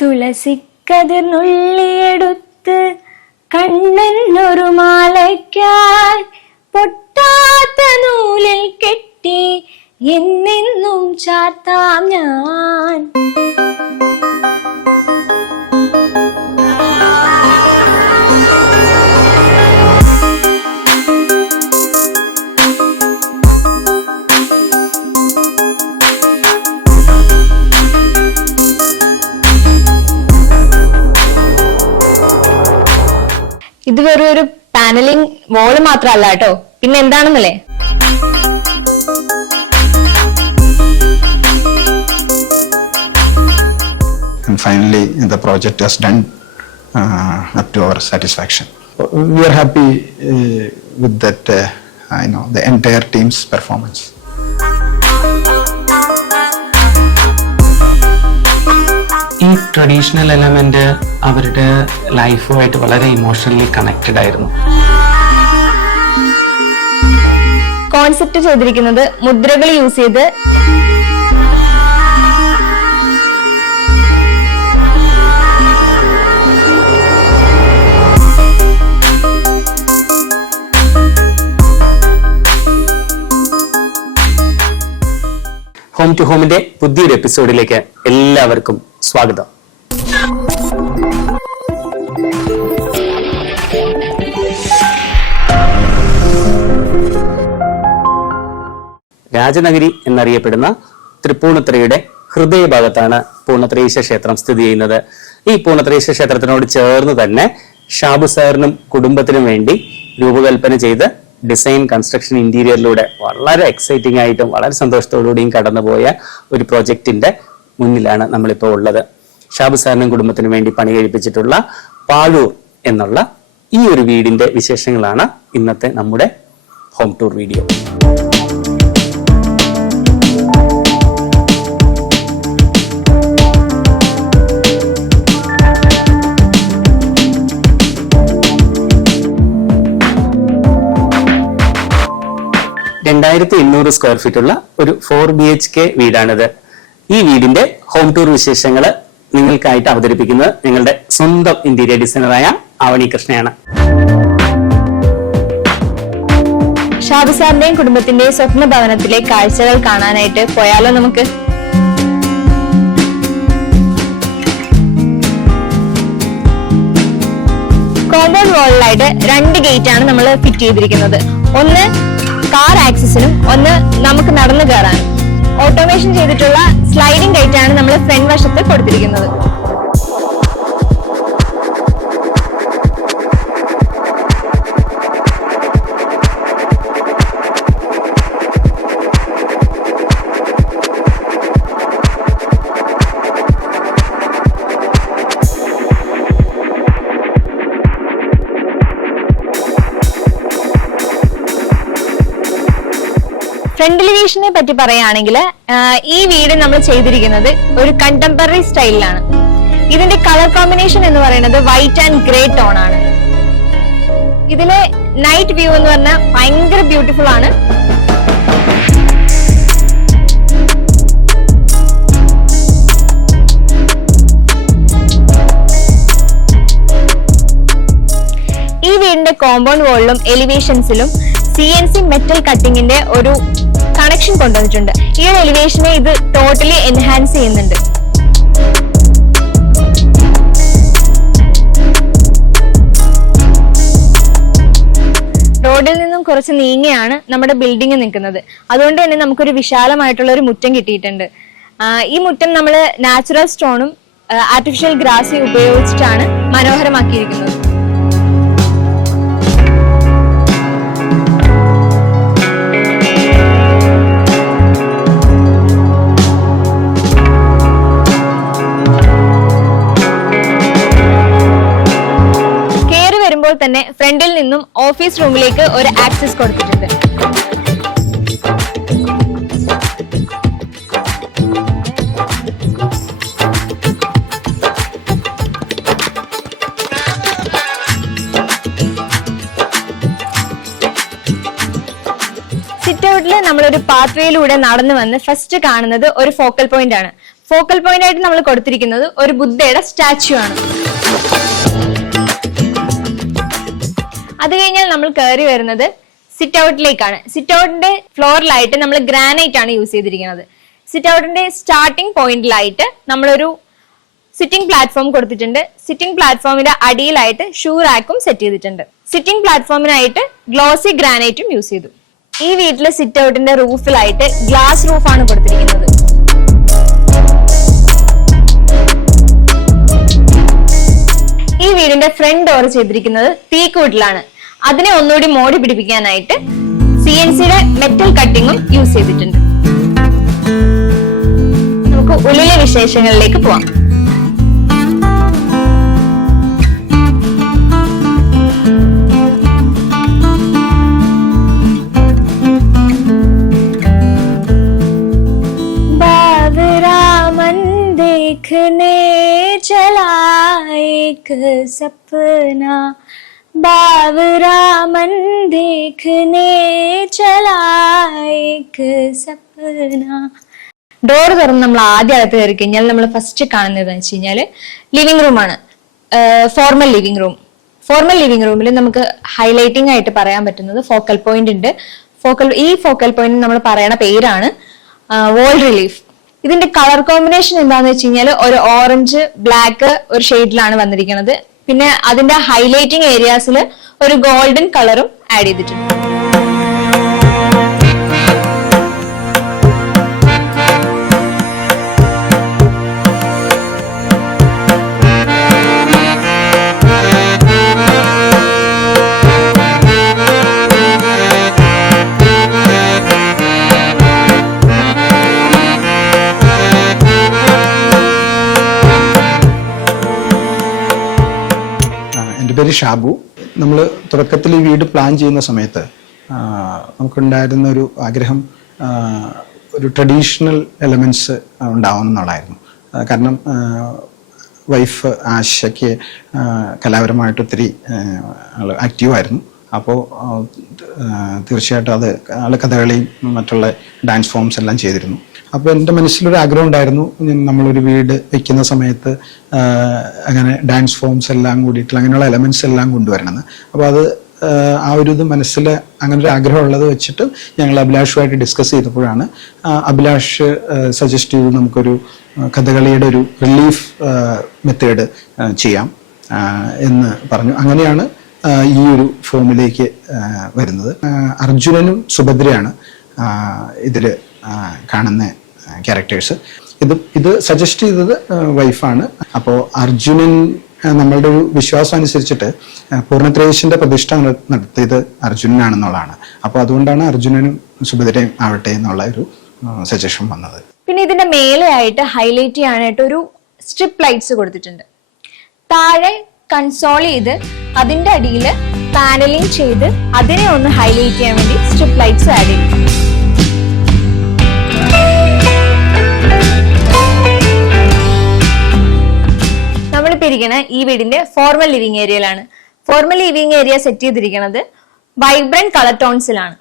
തുളസിക്കതിർന്നുള്ളിയെടുത്ത് കണ്ണനൊരു മാലയ്ക്കായി പൊട്ടാത്ത നൂലിൽ കെട്ടി എന്നെന്നും ചാർത്താം ഞാൻ. ഇത് വെറും ഒരു പാനലിംഗ് വോള് മാത്രമല്ല കേട്ടോ, പിന്നെ എന്താണെന്നല്ലേ? And finally, the project is done up to our satisfaction. We are happy with that, the entire team's performance. ഈ ട്രഡീഷണൽ എലമെന്റ് അവരുടെ ലൈഫുമായിട്ട് വളരെ ഇമോഷണലി കണക്റ്റഡ് ആയിരുന്നു. കോൺസെപ്റ്റ് ചെയ്തിരിക്കുന്നത് മുദ്രകൾ യൂസ് ചെയ്ത് ഹോം ടു ഹോമിന്റെ പുതിയൊരു എപ്പിസോഡിലേക്ക് എല്ലാവർക്കും സ്വാഗതം. രാജനഗരി എന്നറിയപ്പെടുന്ന തൃപ്പൂണിത്തുറയുടെ ഹൃദയഭാഗത്താണ് പൂർണ്ണത്രയീശ ക്ഷേത്രം സ്ഥിതി ചെയ്യുന്നത്. ഈ പൂർണ്ണത്രയീശ ക്ഷേത്രത്തിനോട് ചേർന്ന് തന്നെ ഷാബു സാറിനും കുടുംബത്തിനും വേണ്ടി രൂപകൽപ്പന ചെയ്ത് ഡിസൈൻ കൺസ്ട്രക്ഷൻ ഇന്റീരിയറിലൂടെ വളരെ എക്സൈറ്റിംഗ് ആയിട്ടും വളരെ സന്തോഷത്തോടുകൂടിയും കടന്നുപോയ ഒരു പ്രോജക്റ്റിന്റെ മുന്നിലാണ് നമ്മളിപ്പോൾ ഉള്ളത്. ഷാബു സാറിനും കുടുംബത്തിനും വേണ്ടി പണി കഴിപ്പിച്ചിട്ടുള്ള പാഴൂർ എന്നുള്ള ഈ ഒരു വീടിന്റെ വിശേഷങ്ങളാണ് ഇന്നത്തെ നമ്മുടെ home tour video. Square feet ഉള്ള ഒരു 4 BHK വീടാണിത്. ഈ വീടിന്റെ ഹോം ടൂർ വിശേഷങ്ങൾ നിങ്ങൾക്കായിട്ട് അവതരിപ്പിക്കുന്നത് ഞങ്ങളുടെ സ്വന്തം ഇന്റീരിയർ ഡിസൈനറായ ആവണി കൃഷ്ണയാണ്. ഷാബു സാറിന്റെയും കുടുംബത്തിന്റെയും സ്വപ്ന ഭവനത്തിലെ കാഴ്ചകൾ കാണാനായിട്ട് പോയാലോ നമുക്ക്? കോമ്പൗണ്ട് വാളിലായിട്ട് 2 ഗേറ്റ് ആണ് നമ്മൾ ഫിറ്റ് ചെയ്തിരിക്കുന്നത്. ഒന്ന് കാർ ആക്സസിനും ഒന്ന് നമുക്ക് നടന്നു കയറാനും. ഓട്ടോമേഷൻ ചെയ്തിട്ടുള്ള സ്ലൈഡിംഗ് ഗേറ്റ് ആണ് നമ്മൾ ഫ്രണ്ട് വശത്ത് കൊടുത്തിരിക്കുന്നത്. ഫ്രണ്ട് എലിവേഷനെ പറ്റി പറയുകയാണെങ്കിൽ ഈ വീട് നമ്മൾ ചെയ്തിരിക്കുന്നത് ഒരു കണ്ടംപററി സ്റ്റൈലിലാണ്. ഇതിന്റെ കളർ കോമ്പിനേഷൻ എന്ന് പറയുന്നത് വൈറ്റ് ആൻഡ് ഗ്രേ ടോൺ ആണ്. ഇതിലെ നൈറ്റ് വ്യൂ എന്ന് പറഞ്ഞാൽ ഭയങ്കര ബ്യൂട്ടിഫുൾ ആണ്. ഈ വീടിന്റെ കോമ്പൗണ്ട് വാളിലും എലിവേഷൻസിലും CNC മെറ്റൽ കട്ടിങ്ങിന്റെ ഒരു കണക്ഷൻ കൊണ്ടുവന്നിട്ടുണ്ട്. ഈ ഒരു എലിവേഷനെ ഇത് ടോട്ടലി എൻഹാൻസ് ചെയ്യുന്നുണ്ട്. റോഡിൽ നിന്നും കുറച്ച് നീങ്ങിയാണ് നമ്മുടെ ബിൽഡിംഗ് നിൽക്കുന്നത്. അതുകൊണ്ട് തന്നെ നമുക്കൊരു വിശാലമായിട്ടുള്ള ഒരു മുറ്റം കിട്ടിയിട്ടുണ്ട്. ഈ മുറ്റം നമ്മൾ നാച്ചുറൽ സ്റ്റോണും ആർട്ടിഫിഷ്യൽ ഗ്രാസും ഉപയോഗിച്ചിട്ടാണ് മനോഹരമാക്കിയിരിക്കുന്നത്. തന്നെ ഫ്രണ്ടിൽ നിന്നും ഓഫീസ് റൂമിലേക്ക് ഒരു ആക്സസ് കൊടുത്തിട്ടുണ്ട്. സിറ്റ് ഔട്ടില് നമ്മളൊരു പാത്വേയിലൂടെ നടന്നു വന്ന് ഫസ്റ്റ് കാണുന്നത് ഒരു ഫോക്കൽ പോയിന്റ് ആണ്. ഫോക്കൽ പോയിന്റ് ആയിട്ട് നമ്മൾ കൊടുത്തിരിക്കുന്നത് ഒരു ബുദ്ധയുടെ സ്റ്റാച്യു ആണ്. അത് കഴിഞ്ഞാൽ നമ്മൾ കയറി വരുന്നത് സിറ്റ് ഔട്ടിലേക്കാണ്. സിറ്റ് ഔട്ടിന്റെ ഫ്ലോറിലായിട്ട് നമ്മൾ ഗ്രാനൈറ്റ് ആണ് യൂസ് ചെയ്തിരിക്കുന്നത്. സിറ്റ് ഔട്ടിന്റെ സ്റ്റാർട്ടിംഗ് പോയിന്റിലായിട്ട് നമ്മളൊരു സിറ്റിംഗ് പ്ലാറ്റ്ഫോം കൊടുത്തിട്ടുണ്ട്. സിറ്റിംഗ് പ്ലാറ്റ്ഫോമിന്റെ അടിയിലായിട്ട് ഷൂ റാക്കും സെറ്റ് ചെയ്തിട്ടുണ്ട്. സിറ്റിംഗ് പ്ലാറ്റ്ഫോമിനായിട്ട് ഗ്ലോസി ഗ്രാനൈറ്റും യൂസ് ചെയ്തു. ഈ വീട്ടിലെ സിറ്റ് ഔട്ടിന്റെ റൂഫിലായിട്ട് ഗ്ലാസ് റൂഫാണ് കൊടുത്തിരിക്കുന്നത്. ഈ വീടിന്റെ ഫ്രണ്ട് ഡോർ ചെയ്തിരിക്കുന്നത് തീക്കൂട്ടിലാണ്. അതിനെ ഒന്നുകൂടി മോടി പിടിപ്പിക്കാനായിട്ട് CNCയുടെ മെറ്റൽ കട്ടിങ്ങും യൂസ് ചെയ്തിട്ടുണ്ട്. നമുക്ക് ഉള്ളിലെ വിശേഷങ്ങളിലേക്ക് പോവാം. देखने चला एक सपना बावरा मन देखने चला एक सपना. ഡോർ തുറന്ന് നമ്മൾ ആദ്യം അകത്ത് കയറി കഴിഞ്ഞാൽ നമ്മൾ ഫസ്റ്റ് കാണുന്നത് വെച്ച് കഴിഞ്ഞാൽ ലിവിംഗ് റൂമാണ്. Formal living room. Formal living റൂമിൽ നമുക്ക് ഹൈലൈറ്റിംഗ് ആയിട്ട് പറയാൻ പറ്റുന്നത് ഫോക്കൽ പോയിന്റ് ഉണ്ട്. ഈ ഫോക്കൽ പോയിന്റ് നമ്മൾ പറയണ പേരാണ് വോൾ റിലീഫ്. ഇതിന്റെ കളർ കോമ്പിനേഷൻ എന്താണെന്ന് വെച്ച് കഴിഞ്ഞാൽ ഒരു ഓറഞ്ച് ബ്ലാക്ക് ഒരു ഷെയ്ഡിലാണ് വന്നിരിക്കുന്നത്. പിന്നെ അതിന്റെ ഹൈലൈറ്റിംഗ് ഏരിയാസിൽ ഒരു ഗോൾഡൻ കളറും ആഡ് ചെയ്തിട്ടുണ്ട്. പേര് ഷാബു. നമ്മൾ തുടക്കത്തിൽ ഈ വീട് പ്ലാൻ ചെയ്യുന്ന സമയത്ത് നമുക്കുണ്ടായിരുന്ന ഒരു ആഗ്രഹം ഒരു ട്രഡീഷണൽ എലമെന്റ്സ് ഉണ്ടാവണം എന്നുള്ളതായിരുന്നു. കാരണം വൈഫ് ആശയ്ക്ക് കലാപരമായിട്ട് ഒത്തിരി ആക്റ്റീവായിരുന്നു. അപ്പോൾ തീർച്ചയായിട്ടും ആൾ കഥകളിയും മറ്റുള്ള ഡാൻസ് ഫോംസ് എല്ലാം ചെയ്തിരുന്നു. അപ്പോൾ എൻ്റെ മനസ്സിലൊരു ആഗ്രഹം ഉണ്ടായിരുന്നു, നമ്മളൊരു വീട് വെക്കുന്ന സമയത്ത് അങ്ങനെ ഡാൻസ് ഫോംസ് എല്ലാം കൂടിയിട്ടുള്ള അങ്ങനെയുള്ള എലമെന്റ്സ് എല്ലാം കൊണ്ടുവരണമെന്ന്. അപ്പോൾ അത് ആ ഒരു ഇത് മനസ്സിൽ അങ്ങനെ ഒരു ആഗ്രഹം ഉള്ളത് വെച്ചിട്ട് ഞങ്ങൾ അഭിലാഷുമായിട്ട് ഡിസ്കസ് ചെയ്തപ്പോഴാണ് അഭിലാഷ് സജസ്റ്റ് ചെയ്ത് നമുക്കൊരു കഥകളിയുടെ ഒരു റിലീഫ് മെത്തേഡ് ചെയ്യാം എന്ന് പറഞ്ഞു. അങ്ങനെയാണ് ഈ ഒരു ഫോമിലേക്ക് വരുന്നത്. അർജുനനും സുഭദ്രയാണ് ഇതിൽ കാണുന്ന ക്യാരക്ടേഴ്സ്. ഇത് സജസ്റ്റ് ചെയ്തത് വൈഫാണ്. അപ്പോൾ അർജുനൻ നമ്മളുടെ ഒരു വിശ്വാസം അനുസരിച്ചിട്ട് പൂർണ്ണത്രേശന്റെ പ്രതിഷ്ഠ നടത്തിയത് അർജുനനാണെന്നുള്ളതാണ്. അപ്പോൾ അതുകൊണ്ടാണ് അർജുനനും സുഭദ്രയും ആവട്ടെ എന്നുള്ള ഒരു സജഷൻ വന്നത്. പിന്നെ ഇതിന്റെ മേലെ ആയിട്ട് ഹൈലൈറ്റ് ചെയ്യാനായിട്ട് ഒരു സ്ട്രിപ്പ് ലൈറ്റ്സ് കൊടുത്തിട്ടുണ്ട്. താഴെ കൺസോൾ ചെയ്ത് അതിന്റെ അടിയിൽ പാനലിംഗ് ചെയ്ത് അതിനെ ഒന്ന് ഹൈലൈറ്റ് ചെയ്യാൻ വേണ്ടി സ്ട്രിപ്പ് ലൈറ്റ്സ് ആഡ് ചെയ്തു. നമ്മളിപ്പോ ഇരിക്കണ ഈ വീടിന്റെ ഫോർമൽ ലിവിംഗ് ഏരിയയിലാണ്. ഫോർമൽ ലിവിംഗ് ഏരിയ സെറ്റ് ചെയ്തിരിക്കുന്നത് വൈബ്രന്റ് കളർ ടോൺസിലാണ്.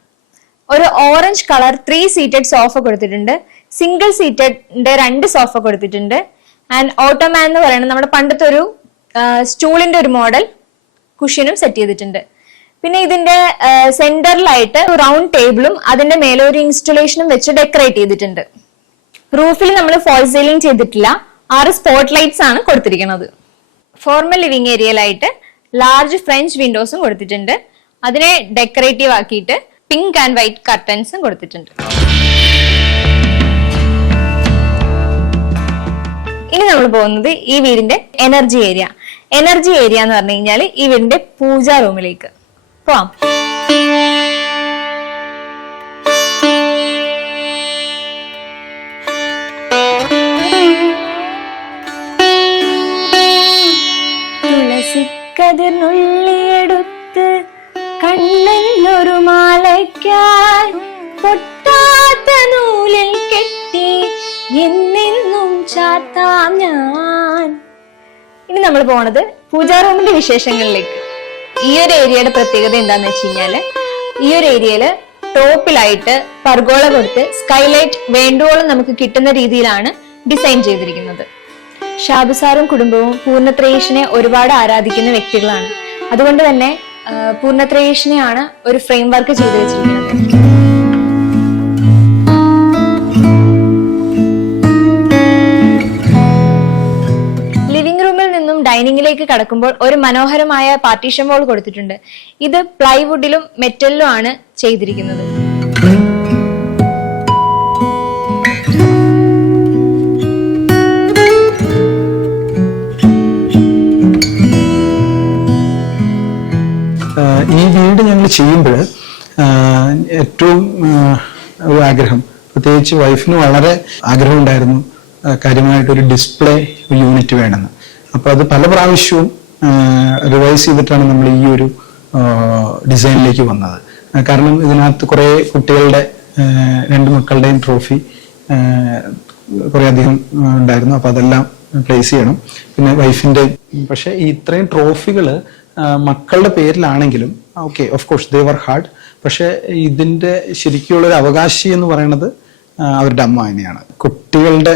ഒരു ഓറഞ്ച് കളർ 3 സീറ്റഡ് സോഫ കൊടുത്തിട്ടുണ്ട്. സിംഗിൾ സീറ്റഡിന്റെ 2 സോഫ കൊടുത്തിട്ടുണ്ട്. ആൻഡ് ഓട്ടോമാൻ എന്ന് പറയുന്നത് നമ്മുടെ പണ്ടത്തെ ഒരു സ്റ്റൂളിന്റെ ഒരു മോഡൽ കുഷ്യനും സെറ്റ് ചെയ്തിട്ടുണ്ട്. പിന്നെ ഇതിന്റെ സെന്ററിലായിട്ട് റൗണ്ട് ടേബിളും അതിന്റെ മേലെ ഒരു ഇൻസ്റ്റലേഷനും വെച്ച് ഡെക്കറേറ്റ് ചെയ്തിട്ടുണ്ട്. റൂഫിൽ നമ്മൾ ഫോൾ സീലിംഗ് ചെയ്തിട്ടില്ല. 6 സ്പോട്ട് ലൈറ്റ്സ് ആണ് കൊടുത്തിരിക്കുന്നത്. ഫോർമൽ ലിവിംഗ് ഏരിയയിലായിട്ട് ലാർജ് ഫ്രഞ്ച് വിൻഡോസും കൊടുത്തിട്ടുണ്ട്. അതിനെ ഡെക്കറേറ്റീവ് ആക്കിയിട്ട് പിങ്ക് ആൻഡ് വൈറ്റ് കർട്ടൻസും കൊടുത്തിട്ടുണ്ട്. ഇനി നമ്മൾ പോകുന്നത് ഈ വീടിന്റെ എനർജി ഏരിയ. എനർജി ഏരിയ എന്ന് പറഞ്ഞു കഴിഞ്ഞാൽ ഈ വീടിന്റെ പൂജാ റൂമിലേക്ക് പോവാം. തുളസിക്കതിർന്നുള്ളിയെടുത്ത് കണ്ണൊരു മാലയ്ക്കായി പൊട്ടാത്ത നൂലിൽ കെട്ടി എന്നെന്നും ചാത്താം ഞാൻ. ഇനി നമ്മൾ പോണത് പൂജാ റൂമിന്റെ വിശേഷങ്ങളിലേക്ക്. ഈ ഒരു ഏരിയയുടെ പ്രത്യേകത എന്താന്ന് വെച്ച് കഴിഞ്ഞാല് ഈ ഒരു ഏരിയയില് ടോപ്പിലായിട്ട് പർഗോള കൊടുത്ത് സ്കൈലൈറ്റ് വേണ്ടുവോളം നമുക്ക് കിട്ടുന്ന രീതിയിലാണ് ഡിസൈൻ ചെയ്തിരിക്കുന്നത്. ഷാബു സാറും കുടുംബവും പൂർണ്ണത്രയീശനെ ഒരുപാട് ആരാധിക്കുന്ന വ്യക്തികളാണ്. അതുകൊണ്ട് തന്നെ പൂർണ്ണത്രയീശനെയാണ് ഒരു ഫ്രെയിം വർക്ക് ചെയ്തു വെച്ചിരിക്കുന്നത്. ലിവിംഗ് റൂമിൽ നിന്നും ഡൈനിങ്ങിലേക്ക് കടക്കുമ്പോൾ ഒരു മനോഹരമായ പാർട്ടീഷൻ വാൾ കൊടുത്തിട്ടുണ്ട്. ഇത് പ്ലൈവുഡിലും മെറ്റലിലും ആണ് ചെയ്തിരിക്കുന്നത്. ഈ വീട് ഞങ്ങൾ ചെയ്യുമ്പോൾ ഏറ്റവും ഒരു ആഗ്രഹം, പ്രത്യേകിച്ച് വൈഫിന് വളരെ ആഗ്രഹം ഉണ്ടായിരുന്നു കാര്യമായിട്ടൊരു ഡിസ്പ്ലേ യൂണിറ്റ് വേണമെന്ന്. അപ്പോൾ അത് പല പ്രാവശ്യവും റിവൈസ് ചെയ്തിട്ടാണ് നമ്മൾ ഈ ഒരു ഡിസൈനിലേക്ക് വന്നത്. കാരണം ഇതിനകത്ത് കുറേ കുട്ടികളുടെ 2 മക്കളുടെയും ട്രോഫി കുറേ അധികം ഉണ്ടായിരുന്നു. അപ്പോൾ അതെല്ലാം പ്ലേസ് ചെയ്യണം. പിന്നെ വൈഫിൻ്റെ, പക്ഷേ ഈ ഇത്രയും ട്രോഫികൾ മക്കളുടെ പേരിലാണെങ്കിലും okay, of course they were hard. പക്ഷെ ഇതിന്റെ ശരിക്കുള്ളൊരു അവകാശി എന്ന് പറയുന്നത് അവരുടെ അമ്മ തന്നെയാണ്. കുട്ടികളുടെ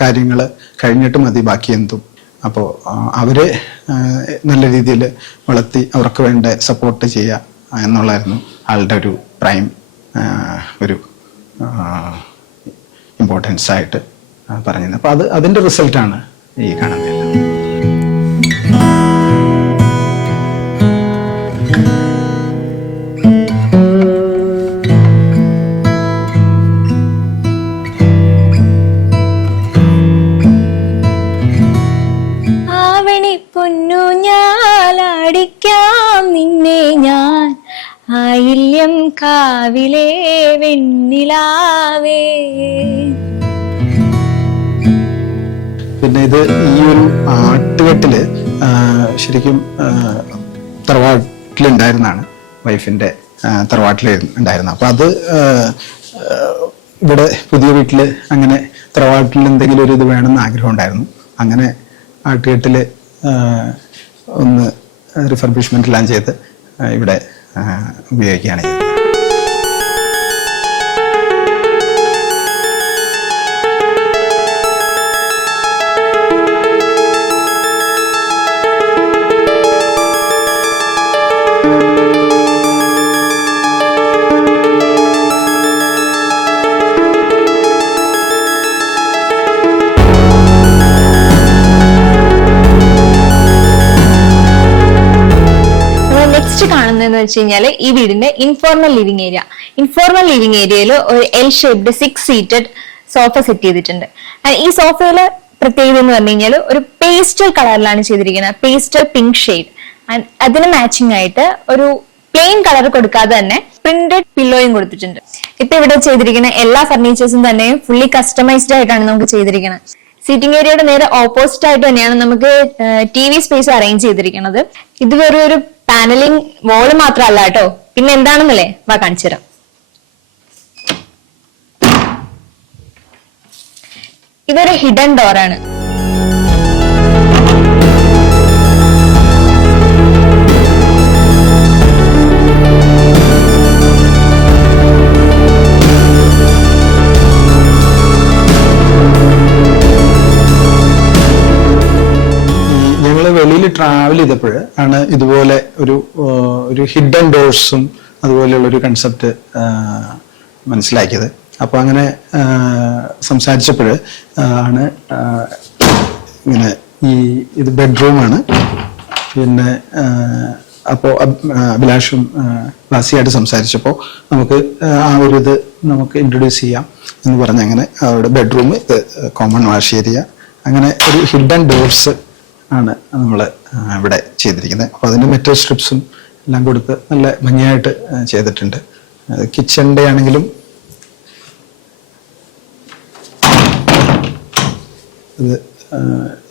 കാര്യങ്ങൾ കഴിഞ്ഞിട്ട് മതി ബാക്കി എന്തും. അപ്പോൾ അവരെ നല്ല രീതിയിൽ വളർത്തി അവർക്ക് വേണ്ട സപ്പോർട്ട് ചെയ്യുക എന്നുള്ളായിരുന്നു ആളുടെ ഒരു പ്രൈം ഒരു ഇമ്പോർട്ടൻസ് ആയിട്ട് പറഞ്ഞത്. അപ്പോൾ അതിന്റെ റിസൾട്ടാണ് ഈ കാണുന്നത്. നിന്നെ ഞാൻ ആയില്യം കാവിലെ വെണ്ണിലാവേ. പിന്നെ ഇത് ഈ ഒരു ആട്ടുകെട്ടില് ശരിക്കും തറവാട്ടിലുണ്ടായിരുന്നാണ്, വൈഫിന്റെ തറവാട്ടിൽ ഉണ്ടായിരുന്ന. അപ്പൊ അത് ഇവിടെ പുതിയ വീട്ടില് അങ്ങനെ തറവാട്ടിൽ എന്തെങ്കിലും ഒരു ഇത് വേണമെന്ന് ആഗ്രഹം ഉണ്ടായിരുന്നു. അങ്ങനെ ആട്ടുകെട്ടില് ഒന്ന് റിഫർബിഷ്മെന്റ് എല്ലാം ചെയ്ത് ഇവിടെ ഉപയോഗിക്കുകയാണ് ചെയ്തത്. കാണുന്നതെന്ന് വെച്ച് കഴിഞ്ഞാൽ ഈ വീടിന്റെ informal living area. Informal living ഏരിയയിൽ ഒരു L shaped 6 seated sofa set ചെയ്തിട്ടുണ്ട്. ഈ സോഫയില് പ്രത്യേകത എന്ന് പറഞ്ഞു കഴിഞ്ഞാൽ ഒരു പേസ്റ്റൽ കളറിലാണ് ചെയ്തിരിക്കുന്നത്, പേസ്റ്റൽ പിങ്ക് ഷെയ്ഡ്. അതിന് മാച്ചിങ് ആയിട്ട് ഒരു പ്ലെയിൻ കളർ കൊടുക്കാതെ തന്നെ പ്രിന്റഡ് പില്ലോയും കൊടുത്തിട്ടുണ്ട്. ഇപ്പൊ ഇവിടെ ചെയ്തിരിക്കുന്ന എല്ലാ ഫർണിച്ചേഴ്സും തന്നെ ഫുള്ളി കസ്റ്റമൈസ്ഡ് ആയിട്ടാണ് നമുക്ക് ചെയ്തിരിക്കുന്നത്. സീറ്റിംഗ് ഏരിയയുടെ നേരെ ഓപ്പോസിറ്റ് ആയിട്ട് തന്നെയാണ് നമുക്ക് TV സ്പേസ് അറേഞ്ച് ചെയ്തിരിക്കുന്നത്. ഇത് വെറും ഒരു പാനലിംഗ് വോള് മാത്രമല്ല കേട്ടോ, പിന്നെ എന്താണെന്നല്ലേ വാ കാണിച്ചു തരാം. ഇതൊരു ഹിഡൻ ഡോറാണ്. വെളിയിൽ ട്രാവൽ ചെയ്തപ്പോൾ ആണ് ഇതുപോലെ ഒരു ഹിഡൻ ഡോർസും അതുപോലെയുള്ള ഒരു കൺസെപ്റ്റ് മനസ്സിലാക്കിയത്. അപ്പൊ അങ്ങനെ സംസാരിച്ചപ്പോൾ ആണ് ഇങ്ങനെ ഇത് ബെഡ്റൂമാണ്. പിന്നെ അപ്പോൾ അഭിലാഷും ലാസിയായിട്ട് സംസാരിച്ചപ്പോൾ നമുക്ക് ആ ഒരു ഇത് നമുക്ക് ഇൻട്രൊഡ്യൂസ് ചെയ്യാം എന്ന് പറഞ്ഞ് അങ്ങനെ അവിടെ ബെഡ്റൂം, കോമൺ വാഷ് ഏരിയ, അങ്ങനെ ഒരു ഹിഡൻ ഡോർസ് ആണ് നമ്മൾ ഇവിടെ ചെയ്തിരിക്കുന്നത്. അപ്പോൾ അതിൻ്റെ മെറ്റൽ സ്ട്രിപ്സും എല്ലാം കൊടുത്ത് നല്ല ഭംഗിയായിട്ട് ചെയ്തിട്ടുണ്ട്. കിച്ചണിൻ്റെ ആണെങ്കിലും ഇത്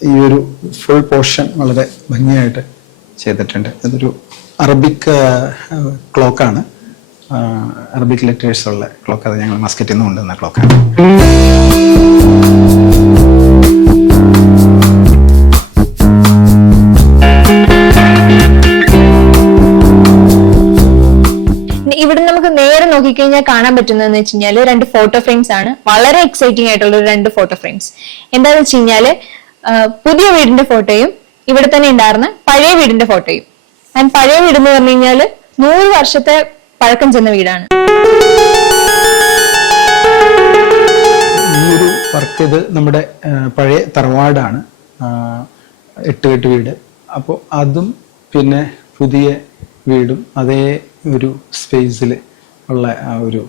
ഈ ഒരു ഫുൾ പോർഷൻ വളരെ ഭംഗിയായിട്ട് ചെയ്തിട്ടുണ്ട്. ഇതൊരു അറബിക് ക്ലോക്കാണ്, അറബിക് ലെറ്റേഴ്സ് ഉള്ള ക്ലോക്ക്. അത് ഞങ്ങൾ മസ്കറ്റിൽ നിന്ന് കൊണ്ടുവന്ന ക്ലോക്കാണ്. ഇവിടെ നമുക്ക് നേരെ നോക്കിക്കഴിഞ്ഞാൽ കാണാൻ പറ്റുന്നതെന്ന് വെച്ച് കഴിഞ്ഞാൽ 2 ഫോട്ടോ ഫ്രെയിംസ് ആണ്. വളരെ എക്സൈറ്റിംഗ് ആയിട്ടുള്ള 2 ഫോട്ടോ ഫ്രെയിംസ്. എന്താണെന്ന് വെച്ച് കഴിഞ്ഞാല് പുതിയ വീടിന്റെ ഫോട്ടോയും ഇവിടെ തന്നെ ഉണ്ടായിരുന്ന പഴയ വീടിന്റെ ഫോട്ടോയും. ആൻഡ് പഴയ വീട് എന്ന് പറഞ്ഞു കഴിഞ്ഞാല് 100 വർഷത്തെ പഴക്കം ചെന്ന വീടാണ്. ഈ ഒരു വർക്ക് ഇത് നമ്മുടെ പഴയ തറവാടാണ്, 8 കെട്ട് വീട്. അപ്പോൾ അതും പിന്നെ പുതിയ വീടും അതേ ഒരു സ്പേസിൽ ഉള്ള ഒരു